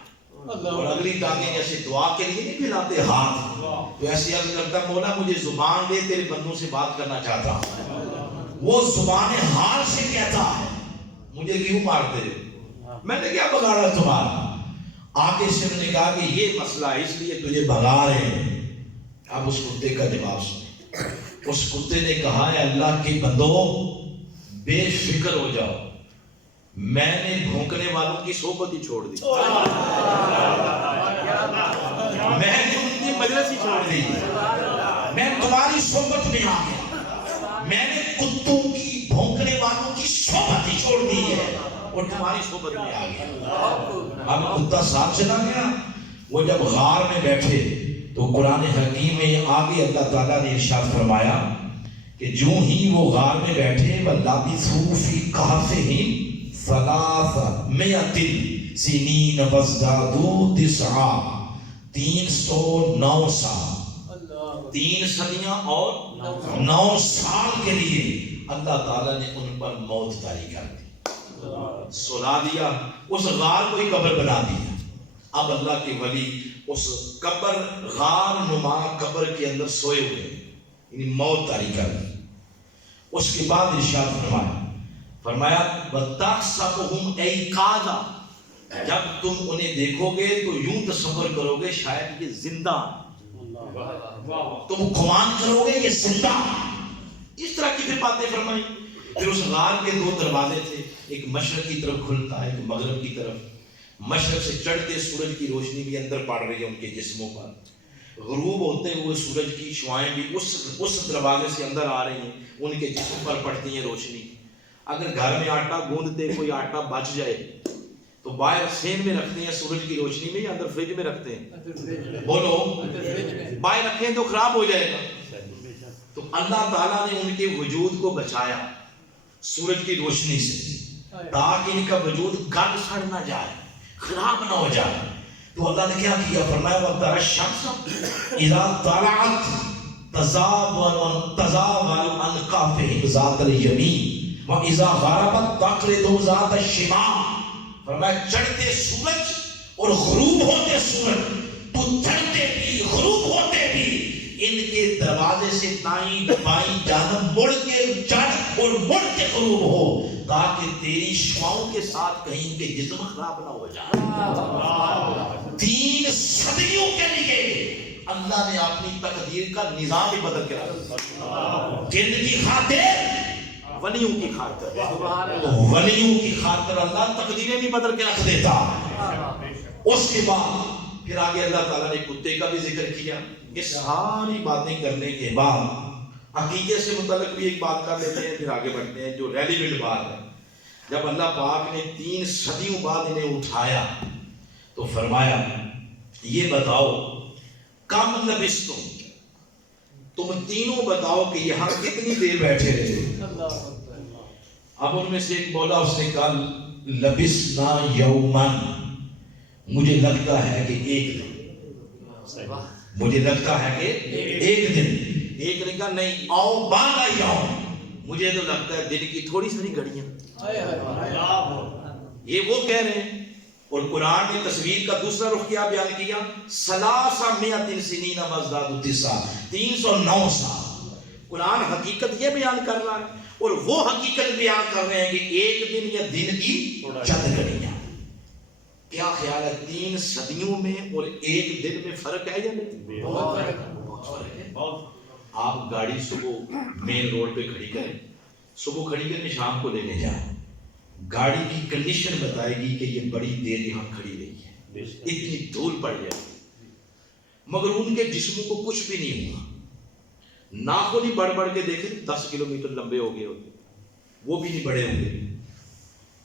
اور اگلی ٹانگیں ایسے دعا کے لیے نہیں پھیلاتے ہاتھ، تو ایسے عرض کرتا مولا مجھے زبان دے، تیرے بندوں سے بات کرنا چاہتا ہوں۔ وہ زبان حال سے کہتا ہے مجھے کیوں مارتے ہو، میں نے کیا بگاڑا تمہارا؟ آگے سے نے کہا کہ یہ مسئلہ ہے اس لیے تجھے بھگا رہے ہیں۔ اب اس کتے کا جواب سنیں۔ اس کتے نے کہا ہے اللہ کے بندو بے فکر ہو جاؤ، میں نے بھونکنے والوں کی صحبت ہی چھوڑ دی، میں نے ان کی مجلس ہی چھوڑ دی، میں تمہاری صحبت میں آ گیا، میں نے کتوں کی بھونکنے والوں کی صحبت ہی چھوڑ دی ہے اور تمہاری صحبت میں آ گیا۔ اب کتا ساتھ چلا گیا۔ وہ جب غار میں بیٹھے تو قرآن حکیم میں آگے اللہ تعالیٰ نے ارشاد فرمایا کہ جو ہی وہ غار میں بیٹھے وَلَبِثُوا فِي كَهْفِهِمْ 300 سنین وَازْدَادُوا 309 سال، 3 صدیاں اور 9 سال کے لیے اللہ تعالیٰ نے ان پر موت طاری کر دی، سلا دیا، اس غار کو ہی قبر بنا دیا۔ اب اللہ کے ولی اس قبر غار نما قبر کے اندر سوئے ہوئے، یعنی موت طاری کر دی۔ اس کے بعد ارشاد فرمایا وَتَحْسَبُهُمْ أَيْقَاظًا، جب تم انہیں دیکھو گے تو یوں تصور کرو گے شاید یہ زندہ، تم گمان کرو گے یہ زندہ، اس طرح کی پھر باتیں فرمائی۔ پھر اس غار کے 2 دروازے تھے، ایک مشرق کی طرف کھلتا ہے، ایک مغرب کی طرف۔ مشرق سے چڑھتے سورج کی روشنی بھی اندر پڑ رہی ہے ان کے جسموں پر، غروب ہوتے ہوئے سورج کی شعائیں بھی اس دروازے سے اندر آ رہی ہیں، ان کے جسم پر پڑتی ہیں روشنی۔ اگر گھر میں آٹا گوندتے کوئی آٹا بچ جائے تو باہر سین میں رکھتے ہیں سورج کی روشنی میں یا اندر فریج میں رکھتے ہیں؟ بولو، باہر رکھیں تو خراب ہو جائے گا۔ تو اللہ تعالیٰ نے ان کے وجود کو بچایا سورج کی روشنی سے، تاکہ ان کا وجود گل سڑ نہ جائے، خراب نہ ہو جائے۔ تو اللہ نے کیا کیا؟ فرمایا وَتَرَى الشَّمْسَ إِذَا طَلَعَتْ تَزَاوَرُ عَنْ كَهْفِهِمْ ذَاتَ الْيَمِينِ وَإِذَا غَرَبَتْ تَقْرِضُهُمْ ذَاتَ الشِّمَالِ۔ فرمایا چڑھتے سورج اور غروب ہوتے سورج، تو چڑھتے بھی غروب ہوتے بھی ان کے دروازے سے دائیں بائیں جانب مڑ کے چڑھ اور مڑ کے غروب ہو، تاکہ تیری شعاؤں کے ساتھ کہیں کے جسم خراب نہ ہو جائے۔ 3 صدیوں کے لیے اللہ نے اپنی تقدیر کا نظام ہی بدل کے رکھا، جن کی خاطر ولیوں کی خاطر، تو ولیوں کی خاطر اللہ تقدیریں بھی بدل کے رکھ دیتا۔ اس کے بعد پھر آگے اللہ تعالیٰ نے کتے کا بھی ذکر کیا یہ ساری باتیں کرنے کے بعد عقیدے سے متعلق بھی ایک بات کر لیتے ہیں، پھر آگے بڑھتے ہیں جو ریلیونٹ بات ہے. جب اللہ پاک نے 3 صدیوں بعد انہیں اٹھایا تو فرمایا یہ بتاؤ کم لبثتم، تم تینوں بتاؤ کہ یہاں کتنی دیر بیٹھے رہے. اب ان میں سے ایک بولا، اس نے کہا لبثنا یومن، مجھے لگتا ہے کہ ایک دن، مجھے لگتا ہے کہ ایک دن. ایک نے کہا نہیں، او بعد یوم، مجھے تو لگتا ہے دن کی تھوڑی ساری گھڑیاں. یہ وہ کہہ رہے ہیں. اور قرآن نے تصویر کا دوسرا رخ کیا بیان کیا، ثلاث مئۃ سنین وازدادوا تسعا، 309 سال. قرآن حقیقت یہ بیان کر رہا ہے اور وہ حقیقت بیان کر رہے ہیں کہ ایک دن یا دن کی چند گھڑیاں. کیا خیال ہے 3 صدیوں میں اور ایک دن میں فرق ہے یا نہیں؟ بہت فرق ہے. آپ گاڑی صبح مین روڈ پہ کھڑی کریں، صبح کھڑی کریں شام کو لینے جائیں، گاڑی کی کنڈیشن بتائے گی کہ یہ بڑی دیر یہاں کھڑی رہی ہے، اتنی دھول پڑ جائے. مگر ان کے جسموں کو کچھ بھی نہیں ہوا. ناخن ہی بڑھ بڑھ کے دیکھیں 10 کلومیٹر لمبے ہو گئے ہوتے، وہ بھی نہیں بڑے ہوئے.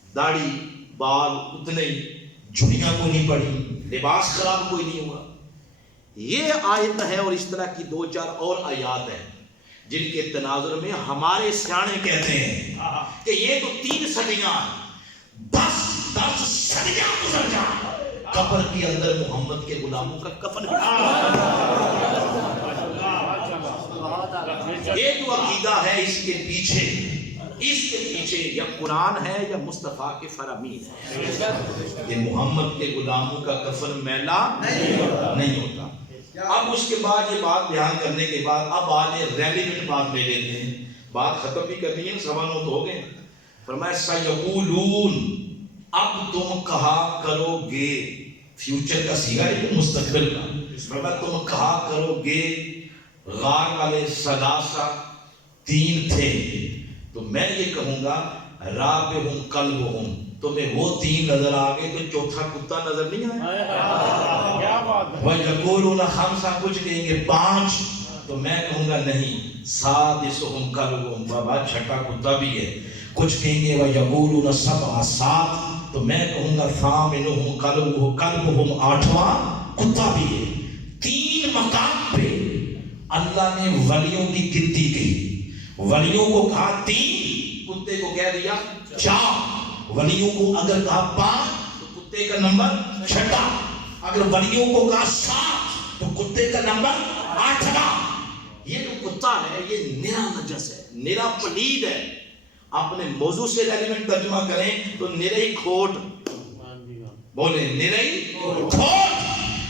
داڑھی بال اتنے ہی، جھڑیاں کو نہیں پڑی، لباس خراب کوئی نہیں ہوا. یہ آیت ہے اور اس طرح کی 2-4 اور آیات ہیں جن کے تناظر میں ہمارے سیانے کہتے ہیں کہ یہ تو 3 صدیاں، 10 صدیاں گزر جائیں، قبر کے اندر محمد کے غلاموں کا کفن. یہ جو عقیدہ ہے اس کے پیچھے یا قرآن ہے یا مصطفیٰ کے فرامین ہے. یہ محمد کے غلاموں کا کفن میلا نہیں ہوتا. اب اس کے بعد یہ بات بیان کرنے کے بعد اب آنے ریلیونٹ بات لے لیتے ہیں. بات ختم بھی کرنی ہے، 9:15 تو ہو گئے. فرمایا سیقولون، اب تم کہا کرو گے، فیوچر کا صیغہ ہے مستقبل کا. فرمایا تم کہا کرو گے غار والے ثلاثہ 3 تھے، تو میں یہ کہوں گا رابعہم کلبہم، تمہیں وہ 3 نظر آگے تو چوتھا کتا نظر نہیں آیا. وَيَقُولُونَ خَمْسَةٌ، کچھ کہیں گے 5، تو میں کہوں گا نہیں سادسہم کلبہم، بابا چھٹا کتا بھی ہے. کچھ کہیں گے وَيَقُولُونَ سَبْعَ، 7، تو میں کہوں گا ثامنہم کلبہم، 8واں کتا بھی ہے. 3 مقام پہ اللہ نے ولیوں کی گنتی کی. ولیوں کو کہا 3، کتے کو کہہ دیا 4. ولیوں کو اگر کہا 5 تو کتے کا نمبر 6. اگر ولیوں کو کہا 7 تو کتے کا نمبر 8. یہ جو کتا ہے یہ نرا نجس ہے، نرا پلید ہے. اپنے موضوع سے ریلیونٹ ترجمہ کریں تو نرئی کھوٹ، بولیں نرئی کھوٹ.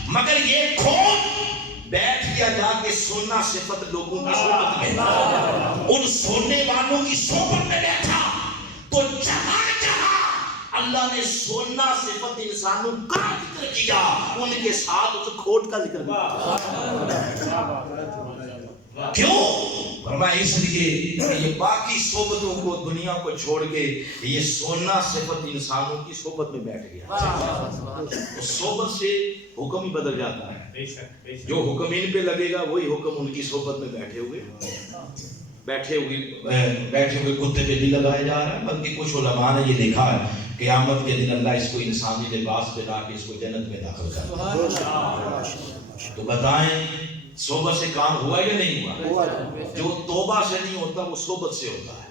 مگر یہ کھوٹ بیٹھ گیا جا کے سونا صفت لوگوں کی صحبت میں، ان سونے والوں کی صحبت میں بیٹھا تو جہاں اللہ نے سونا صفت انسانوں کا ذکر کیا، ان کے ساتھ اس کھوٹ کا ذکر کیا. کیوں؟ فرمایا اس لیے کہ یہ باقی صحبتوں کو، دنیا کو چھوڑ کے یہ سونا صفت انسانوں کی صحبت میں بیٹھ گیا. اس صحبت سے حکم ہی بدل جاتا ہے. جو حکم ان پہ لگے گا وہی حکم ان کی صحبت میں بیٹھے ہوئے کتے پہ بھی لگایا جا رہا ہے. بلکہ کچھ علماء نے یہ لکھا ہے قیامت کے دن اللہ اس کو انسانی لباس پہ لا کے اس کو جنت میں داخل کرتا ہے. تو بتائیں صحبت سے کام ہوا یا نہیں ہوا؟ جو توبہ سے نہیں ہوتا وہ صحبت سے ہوتا ہے.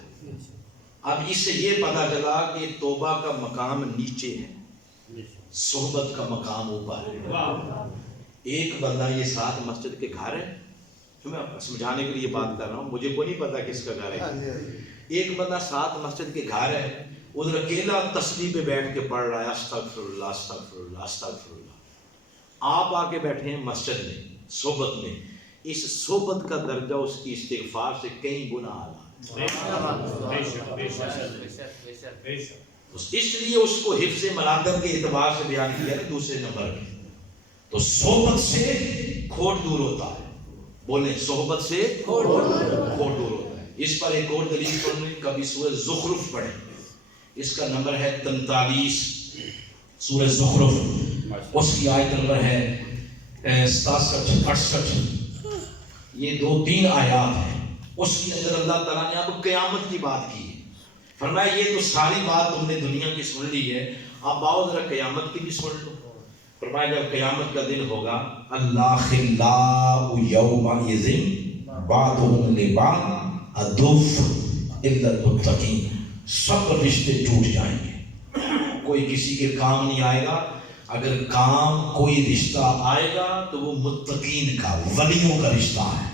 اب اس سے یہ پتا چلا کہ توبہ کا مقام نیچے ہے، صحبت کا مقام اوپر ہے. ایک بندہ یہ 7 مسجد کے گھر ہے، میں سمجھانے کے لیے بات کر رہا ہوں، مجھے کوئی نہیں پتا کس کا گھر ہے. ایک بندہ 7 مسجد کے گھر ہے، ادھر اکیلا تسبیح پہ بیٹھ کے پڑھ رہا ہے استغفر اللہ استغفر اللہ استغفر اللہ. آپ آ کے بیٹھے ہیں مسجد میں، صحبت میں. اس صحبت کا درجہ اس کی استغفار سے کئی گنا اعلیٰ ہے. اس لیے اس کو حفظ مراتب کے اعتبار سے بیان کیا ہے دوسرے نمبر میں. تو صحبت سے کھوٹ دور ہوتا ہے. بولیں صحبت سے کھوٹ دور ہوتا ہے. اس پر ایک اور دلیل پڑھنے، کبھی سورہ زخرف پڑھیں، اس کا نمبر ہے 43 سورہ زخرف. اس کی آیت نمبر ہے 67 68. یہ 2-3 آیات ہیں، اس کے اندر اللہ تعالیٰ نے اب قیامت کی بات کی ہے۔ فرمایا یہ تو ساری بات تم نے دنیا کی سن لی ہے، اب آؤ ذرا قیامت کی بھی سن لو۔ فرمایا جب قیامت کا دن ہوگا، اللہ خلاء یومئذ بعضهم لبعض عدو الا المتقین، سب رشتے ٹوٹ جائیں گے، کوئی کسی کے کام نہیں آئے گا۔ اگر کام کوئی رشتہ آئے گا تو وہ متقین کا، ولیوں کا رشتہ ہے۔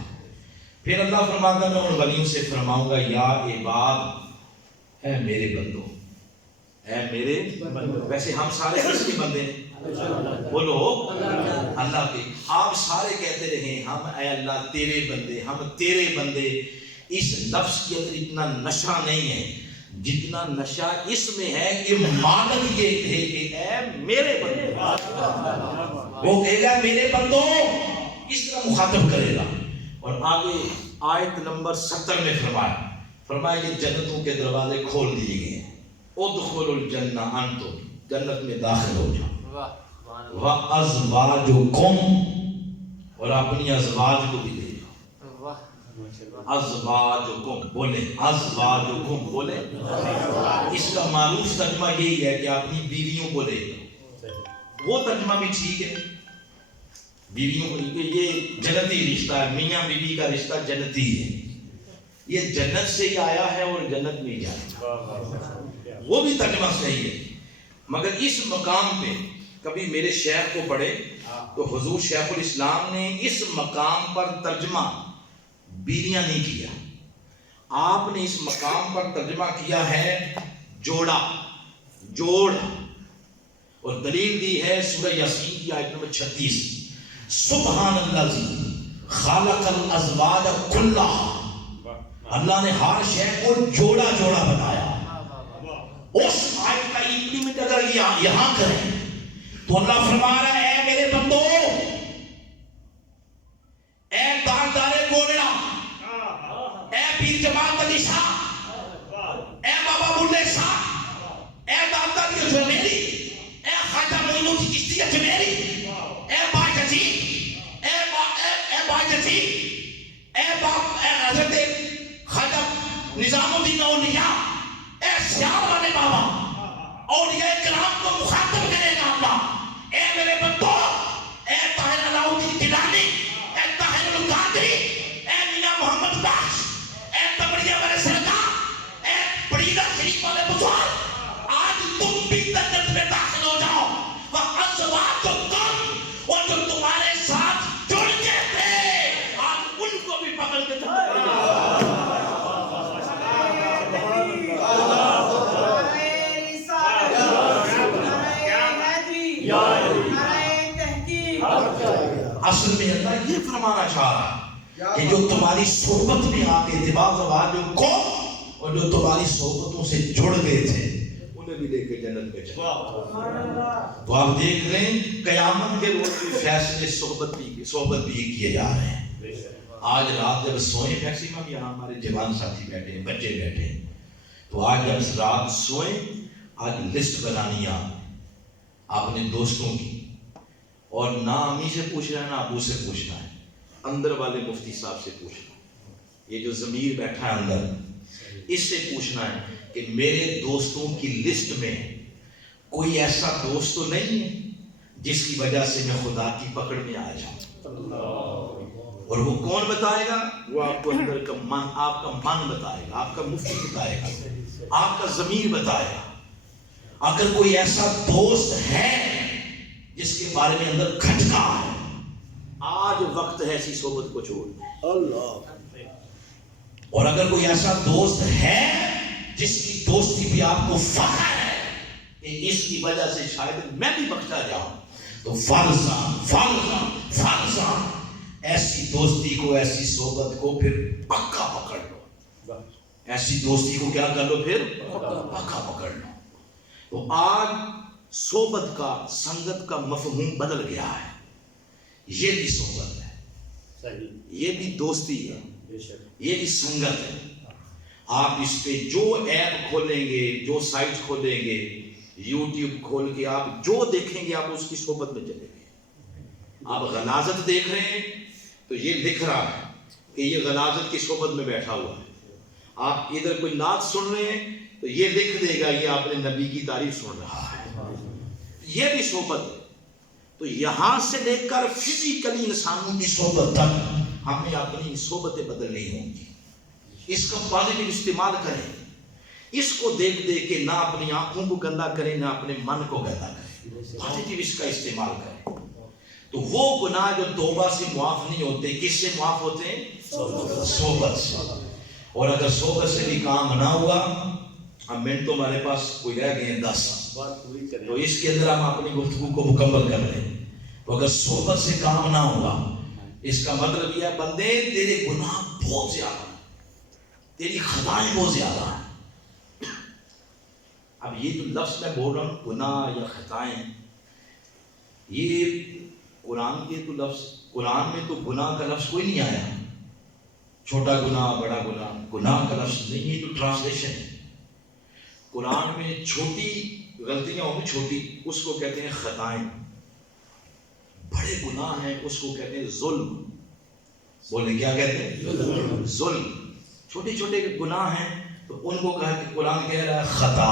پھر اللہ فرماتا ہے میں ان ولیوں سے فرماؤں گا یا عباد، اے میرے بندو، اے میرے بندو۔ ویسے ہم سارے کس کے بندے ہیں؟ بولو اللہ کے۔ آپ سارے کہتے رہے ہم اے اللہ تیرے بندے، ہم تیرے بندے۔ اس لفظ کے اندر اتنا نشہ نہیں ہے جتنا نشہ اس میں ہے کہ مالک یہ کہے کہ اے میرے بندے، وہ کہے گا میرے بندو، اس طرح مخاطب کرے گا۔ اور آگے آیت نمبر 70 میں فرمایا کہ جنتوں کے دروازے کھول دیے گئے ہیں، ادخلوا الجنہ انتم، جنت میں داخل ہو جاؤ، وازواجکم، اور اپنی ازواج کو بھی لے جاؤ۔ ازواجکم بولے، ازواجکم بولے۔ اس کا معروف ترجمہ یہی ہے کہ اپنی بیویوں کو لے جاؤ۔ وہ ترجمہ بھی ٹھیک ہے، بیویوں کو، یہ جنتی رشتہ ہے، میاں بیوی کا رشتہ جنتی ہے، یہ جنت سے ہی آیا ہے اور جنت میں ہی جائے گا، وہ بھی ترجمہ صحیح ہے۔ مگر اس مقام پہ کبھی میرے شیخ کو پڑھے تو حضور شیخ الاسلام نے اس مقام پر ترجمہ بیویاں نہیں کیا، آپ نے اس مقام پر ترجمہ کیا ہے جوڑا، جوڑ۔ اور دلیل دی ہے سورہ یاسین کی آیت نمبر 36، سبحان الذی خالق الازواج کلھا، اللہ نے ہر شے کو جوڑا جوڑا بنایا۔ اس آیت کا امپلیمنٹ اگر یہاں کریں تو اللہ فرما رہا ہے اے میرے بندو، اے داردار گوڑا، اے پیر جماعت علی شاہ، اے بابا بلے شاہ، اے داردار کی جمیری، اے خواجہ معین الدین چشتی جمیری، اے بائی جزیر، اے بائی جزیر، اے حضرت خواجہ نظام الدین اولیاء، اے سیال والے بابا، اولیاء کرام کو مخاطب کرے گا اللہ، اے میرے بندو، اے طاہر علاؤدین گیلانی، اے طاہر القادری، اے میاں محمد بخش، اے تبریہ والے سرکار، اے بڑیدہ شریف والے بزرگ، آج تم بھی جنت میں داخل ہو جاؤ۔ وَأَزْوَاجُکُمْ، اور جو تمہارے ساتھ جڑ گئے تھے آج ان کو بھی پکڑ کے اصل میں اللہ یہ فرمانا چاہ رہا ہے کہ جو تمہاری صحبت میں آ کے اتباع زواجوں کو، اور جو تمہاری صحبتوں سے جڑ گئے تھے انہیں بھی لے کے جنت میں چلے۔ تو آپ دیکھ رہے ہیں قیامت کے روز بھی فیصلے صحبت بھی کیے جا رہے ہیں۔ آج رات جب سوئیں، میکسیمم یہاں ہمارے جوان ساتھی بیٹھے ہیں، بچے بیٹھے ہیں، تو آج جب رات سوئیں، آج لسٹ بنانی ہے اپنے دوستوں کی، اور نہ امی سے پوچھنا ہے نہ ابو سے پوچھنا ہے، اندر والے مفتی صاحب سے پوچھنا ہے، یہ جو ضمیر بیٹھا ہے اندر، اس سے پوچھنا ہے کہ میرے دوستوں کی لسٹ میں کوئی ایسا دوست تو نہیں ہے جس کی وجہ سے میں خدا کی پکڑ میں آ جاؤں۔ اور وہ کون بتائے گا؟ وہ آپ کو اندر کا من، آپ کا من بتائے گا، آپ کا مفتی بتائے گا، آپ کا ضمیر بتائے گا۔ اگر کوئی ایسا دوست ہے جس کے بارے میں اندر کھٹکا ہے، آج وقت ہے ایسی صحبت کو چھوڑنے۔ اور اگر کوئی ایسا دوست ہے جس کی دوستی بھی آپ کو فخر ہے کہ اس کی وجہ سے شاید میں بھی بخشا جاؤں، تو فالزا ایسی دوستی کو، ایسی صحبت کو پھر پکا پکڑ لو۔ ایسی دوستی کو کیا کر لو؟ پھر پکا پکڑ لو۔ تو آج صحبت کا، سنگت کا مفہوم بدل گیا ہے۔ یہ بھی صحبت ہے، یہ بھی دوستی ہے، یہ بھی سنگت ہے۔ آپ اس پہ جو ایپ کھولیں گے، جو سائٹ کھولیں گے، یوٹیوب کھول کے آپ جو دیکھیں گے آپ اس کی صحبت میں چلیں گے۔ آپ غلاظت دیکھ رہے ہیں تو یہ لکھ رہا ہے کہ یہ غلاظت کی صحبت میں بیٹھا ہوا ہے. آپ ادھر کوئی نعت سن رہے ہیں تو یہ لکھ دے گا یہ آپ نے نبی کی تعریف سن رہا ہے. یہ بھی صحبت ہے. تو یہاں سے لے کر فزیکلی انسانوں کی صحبت تک ہمیں اپنی صحبتیں بدلنی ہوں گی. اس کا پازیٹیو استعمال کریں. اس کو دیکھ دے کے نہ اپنی آنکھوں کو گندا کریں نہ اپنے من کو گندا کریں. پازیٹیو اس کا استعمال کریں. تو وہ گناہ جو توبہ سے معاف نہیں ہوتے کس سے معاف ہوتے ہیں؟ صحبت سے. اور اگر صحبت سے بھی کام نہ ہوا، ہم منٹ تو ہمارے پاس کوئی رہ گئے ہیں 10، تو اس کے اندر ہم اپنی گفتگو کو مکمل کر لیں. تو اگر صحبت سے کام نہ ہوا، اس کا مطلب یہ ہے بندے تیرے گناہ بہت زیادہ، تیری خطائیں بہت زیادہ ہیں. اب یہ جو لفظ میں بول رہا ہوں گناہ یا خطائیں، یہ قرآن کے تو لفظ، قرآن میں تو گناہ کا لفظ کوئی نہیں آیا. چھوٹا گناہ بڑا گناہ، گناہ کا لفظ نہیں. یہ تو ٹرانسلیشن ہے. قرآن میں چھوٹی غلطیاں ہوں گی چھوٹی، اس کو کہتے ہیں خطائیں. بڑے گناہ ہیں اس کو کہتے ہیں ظلم. بولے کیا کہتے ہیں؟ ظلم. چھوٹے چھوٹے گناہ ہیں تو ان کو کہا کہ قرآن کہہ رہا ہے خطا.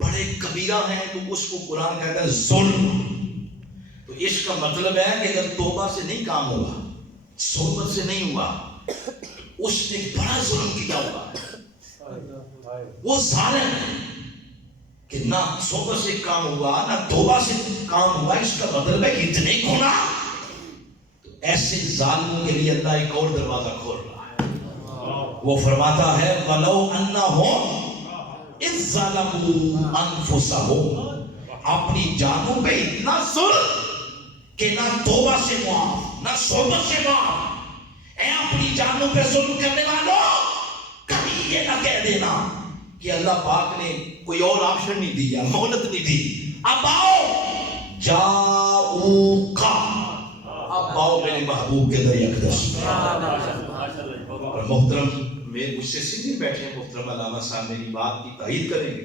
بڑے کبیرہ ہیں تو اس کو قرآن کہتا ہے ظلم. تو اس کا مطلب ہے کہ اگر توبہ سے نہیں کام ہوا، صحبت سے نہیں ہوا، اس نے بڑا ظلم کیا ہوا ہے. وہ ظالم ہے کہ نہ صحبت سے کام ہوا نہ توبہ سے کام ہوا. اس کا مطلب ہے کہ اتنے گناہ. تو ایسے ظالموں کے لیے اللہ ایک اور دروازہ کھول رہا ہے. وہ فرماتا ہے وَلَوْ أَنَّهُمْ إِذْ ظَلَمُوا أَنفُسَهُمْ، اپنی جانوں پہ اتنا ظلم کہ نہ توبہ سے معاف نہ صحبت سے معاف. اے اپنی جانوں پہ ظلم کرنے والوں، کبھی یہ نہ کہہ دینا کہ اللہ پاک نے کوئی اور آپشن نہیں دیا، مہلت نہیں دی. اب آؤ جاؤکا، اب آؤ میرے محبوب کے در اقدس. اور محترم میں مجھ سے سنگے بیٹھے ہیں محترم علامہ صاحب میری بات کی تائید کریں گے.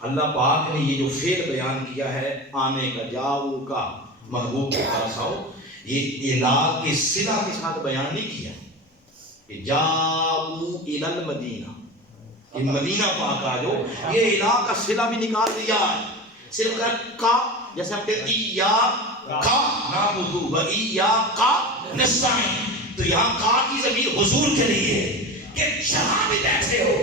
اللہ پاک نے یہ جو فعل بیان کیا ہے آنے کا، جاؤکا محبوب کے پاس آؤ، یہ الہ کے صلہ کے ساتھ بیان نہیں کیا کہ جاؤ الی المدینہ، کہ مدینہ پاک آ جاؤ. یہ الہ کا صلہ بھی نکال دیا ہے. صرف کا جیسے ہم کہتے ہیں ایاک نعبد و ایاک نستعین، تو یہاں کا کی ضمیر حضور کے لیے کہ جہاں بھی بیٹھے ہو،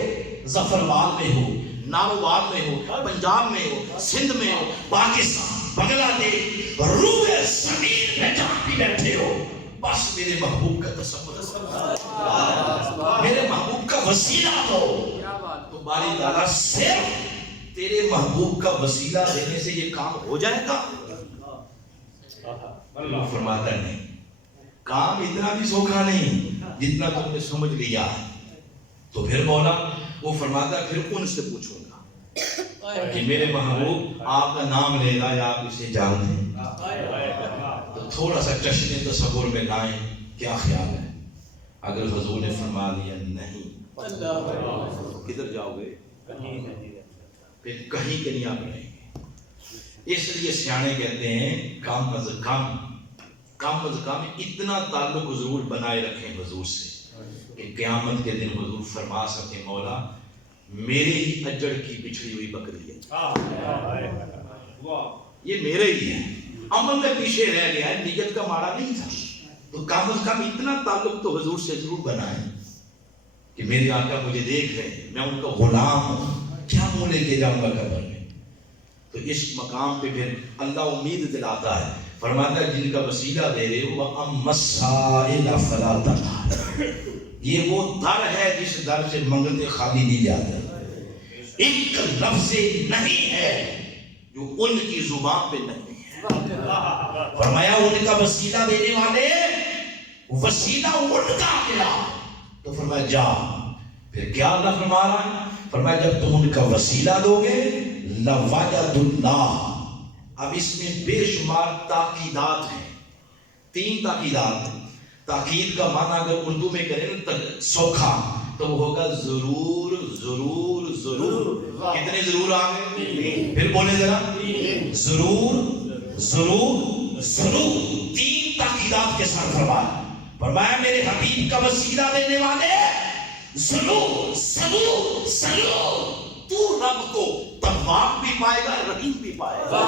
ظفرآباد میں ہو، نارووال میں ہو، پنجاب میں ہو، سندھ میں ہو، پاکستان، بنگلہ دیش، روح زمین میں جہاں بھی بیٹھے ہو، بس میرے محبوب کا تصور، میرے محبوب کا وسیلہ ہو. تو باری تعالیٰ صرف تیرے محبوب کا وسیلہ دینے سے یہ کام ہو جائے گا؟ اللہ فرماتا نہیں. کام اتنا بھی سوکھا نہیں جتنا تم نے سمجھ لیا. تو پھر مولا وہ فرماتا پھر ان سے پوچھوں گا کہ میرے محبوب آپ کا نام لے رہا ہے، آپ اسے جانتے ہیں، تو تھوڑا سا جشن تصور میں لائیں. کیا خیال ہے؟ اگر حضور نے فرما دیا نہیں، کدھر جاؤ گے؟ پھر کہیں کے نہیں آپ رہیں گے. اس لیے سیانے کہتے ہیں کم از کم اتنا تعلق ضرور بنائے رکھیں حضور سے کہ قیامت کے دن حضور فرما سکیں مولا میرے ہی اجڑ کی بچھڑی ہوئی بکری ہے، یہ میرے ہی ہے، عمل میں پیچھے رہ گیا ہے، نیت کا ماڑا نہیں تھا. تو کم از کم اتنا تعلق تو حضور سے ضرور بنائیں کہ میرے آقا مجھے دیکھ رہے ہیں، میں ان کا غلام ہوں، کیا منہ لے کے جاؤں گا قبر میں. تو اس مقام پہ پھر اللہ امید دلاتا ہے، فرماتا ہے جن کا وسیلہ دے رہے ہو وَأَمَّا السَّائِلَ فَلَا تَنْهَرْ، یہ وہ در ہے جس در سے منگتے خالی نہیں جاتے. ایک لفظ نہیں ہے جو ان کی زبان پہ نہیں ہے. فرمایا ان کا وسیلہ دینے والے، وسیلہ ان کا ملا. تو فرمایا جا. پھر کیا اللہ فرما رہا ہے؟ فرمایا جب تم ان کا وسیلہ دو گے لَوَجَدُ اللَّهَ. اب اس میں بے شمار تاکیدات ہیں، 3 تاکیدات ہیں. تاکید کا معنی اگر اردو میں کریں تو سوکھا، تو وہ ہوگا ضرور ضرور ضرور. کتنے ضرور آ گئے؟ پھر بولے ذرا، ضرور ضرور ضرور. 3 تاکیدات کے ساتھ فرمایا. فرمایا میرے حبیب کا وسیلہ دینے والے سنو سنو سنو، تو رب کو تواب بھی پائے گا رحیم بھی پائے گا۔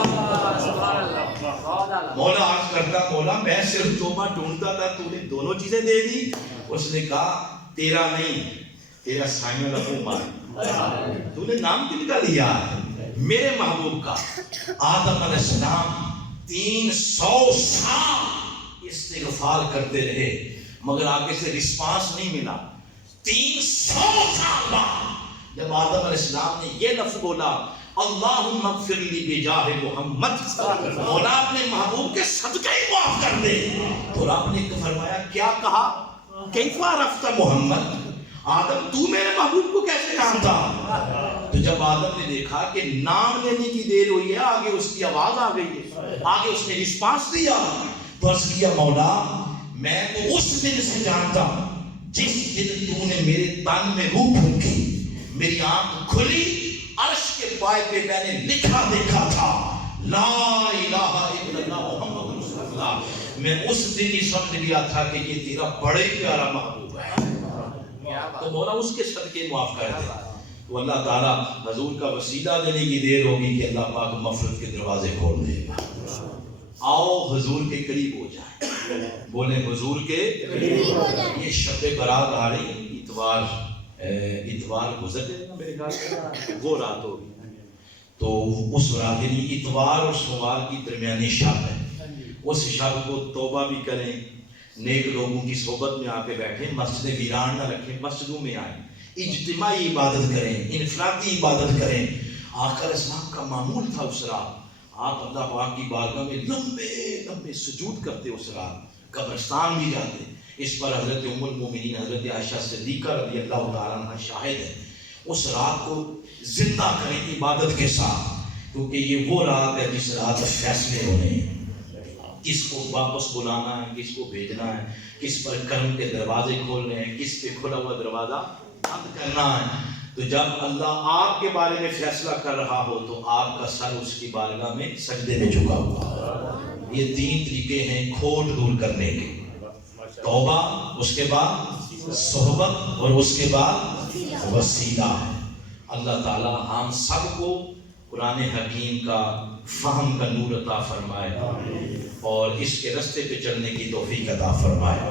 مولا عرض کرتا مولا میں صرف توبہ ڈھونڈتا تھا، تو نے دونوں چیزیں دے دی۔ اس نے کہا تیرا نہیں، تیرا سائنہ لہو مار، تو نے نام کن کا لیا میرے محبوب کا۔ آدم علیہ السلام 300 سال استغفار کرتے رہے مگر آگے سے رسپانس نہیں ملا۔ 300 سال بعد جب آدم علیہ السلام نے یہ لفظ بولا اللہم اغفر لی بجاہ محمد، مولا اپنے محبوب کے صدقے ہی معاف کر دے، تو رب نے فرمایا کیا کہا؟ کیف عرفت محمد، آدم تو میرے محبوب کو کیسے جانتا؟ تو جب آدم نے دیکھا کہ نام لینے کی دیر ہوئی ہے، آگے اس کی آواز آ گئی ہے، آگے اس نے رسپانس دیا، تو عرض کیا مولا میں تو اس دن سے جانتا ہوں جس دن تو نے میرے تن میں روح پھونکی، میری آنکھ کھلی، عرش کے پائے پہ میں نے لکھا دیکھا تھا لا الہ الا اللہ محمد رسول اللہ، میں اس دن ہی سمجھ لیا تھا کہ یہ تیرا بڑے پیارا محبوب ہے۔ تو مولا اس کے صدقے معاف کر دے۔ تو اللہ تعالیٰ حضور کا وسیلہ دینے کی دیر ہوگی کہ اللہ پاک مغفرت کے دروازے کھول دے گا۔ آؤ حضور کے قریب ہو جائیں، بولیں حضور کے قریب ہو جائیں۔ یہ شب برات آ رہی، اتوار گزر جائے گا میرے خیال سے، وہ رات ہوگی، تو اس رات یعنی اتوار اور سوموار کی درمیانی شب ہے، اس شب کو توبہ بھی کریں، نیک لوگوں کی صحبت میں آ کے بیٹھیں، مسجد ویران نہ رکھیں، مسجدوں میں آئیں، اجتماعی عبادت کریں، انفرادی عبادت کریں۔ آقا علیہ السلام کا معمول تھا اس رات آپ اللہ پاک کی بارگاہ میں لمبے لمبے سجود کرتے، اس رات قبرستان بھی جاتے۔ اس پر حضرت ام المومنین حضرت عائشہ صدیقہ رضی اللہ تعالیٰ عنہ شاہد ہے۔ اس رات کو زندہ کریں عبادت کے ساتھ، کیونکہ یہ وہ رات ہے جس رات فیصلے ہونے ہیں، کس کو واپس بلانا ہے، کس کو بھیجنا ہے، کس پر کرم کے دروازے کھولنے ہیں، کس پہ کھلا ہوا دروازہ بند کرنا ہے۔ تو جب اللہ آپ کے بارے میں فیصلہ کر رہا ہو تو آپ کا سر اس کی بارگاہ میں سجدے میں جھکا ہوا۔ یہ 3 طریقے ہیں کھوٹ دور کرنے کے، توبہ، اس کے بعد صحبت اور اس کے بعد وسیلہ ہے۔ اللہ تعالی ہم سب کو قرآن حکیم کا فہم کا نور عطا فرمائے اور اس کے رستے پہ چلنے کی توفیق عطا فرمائے۔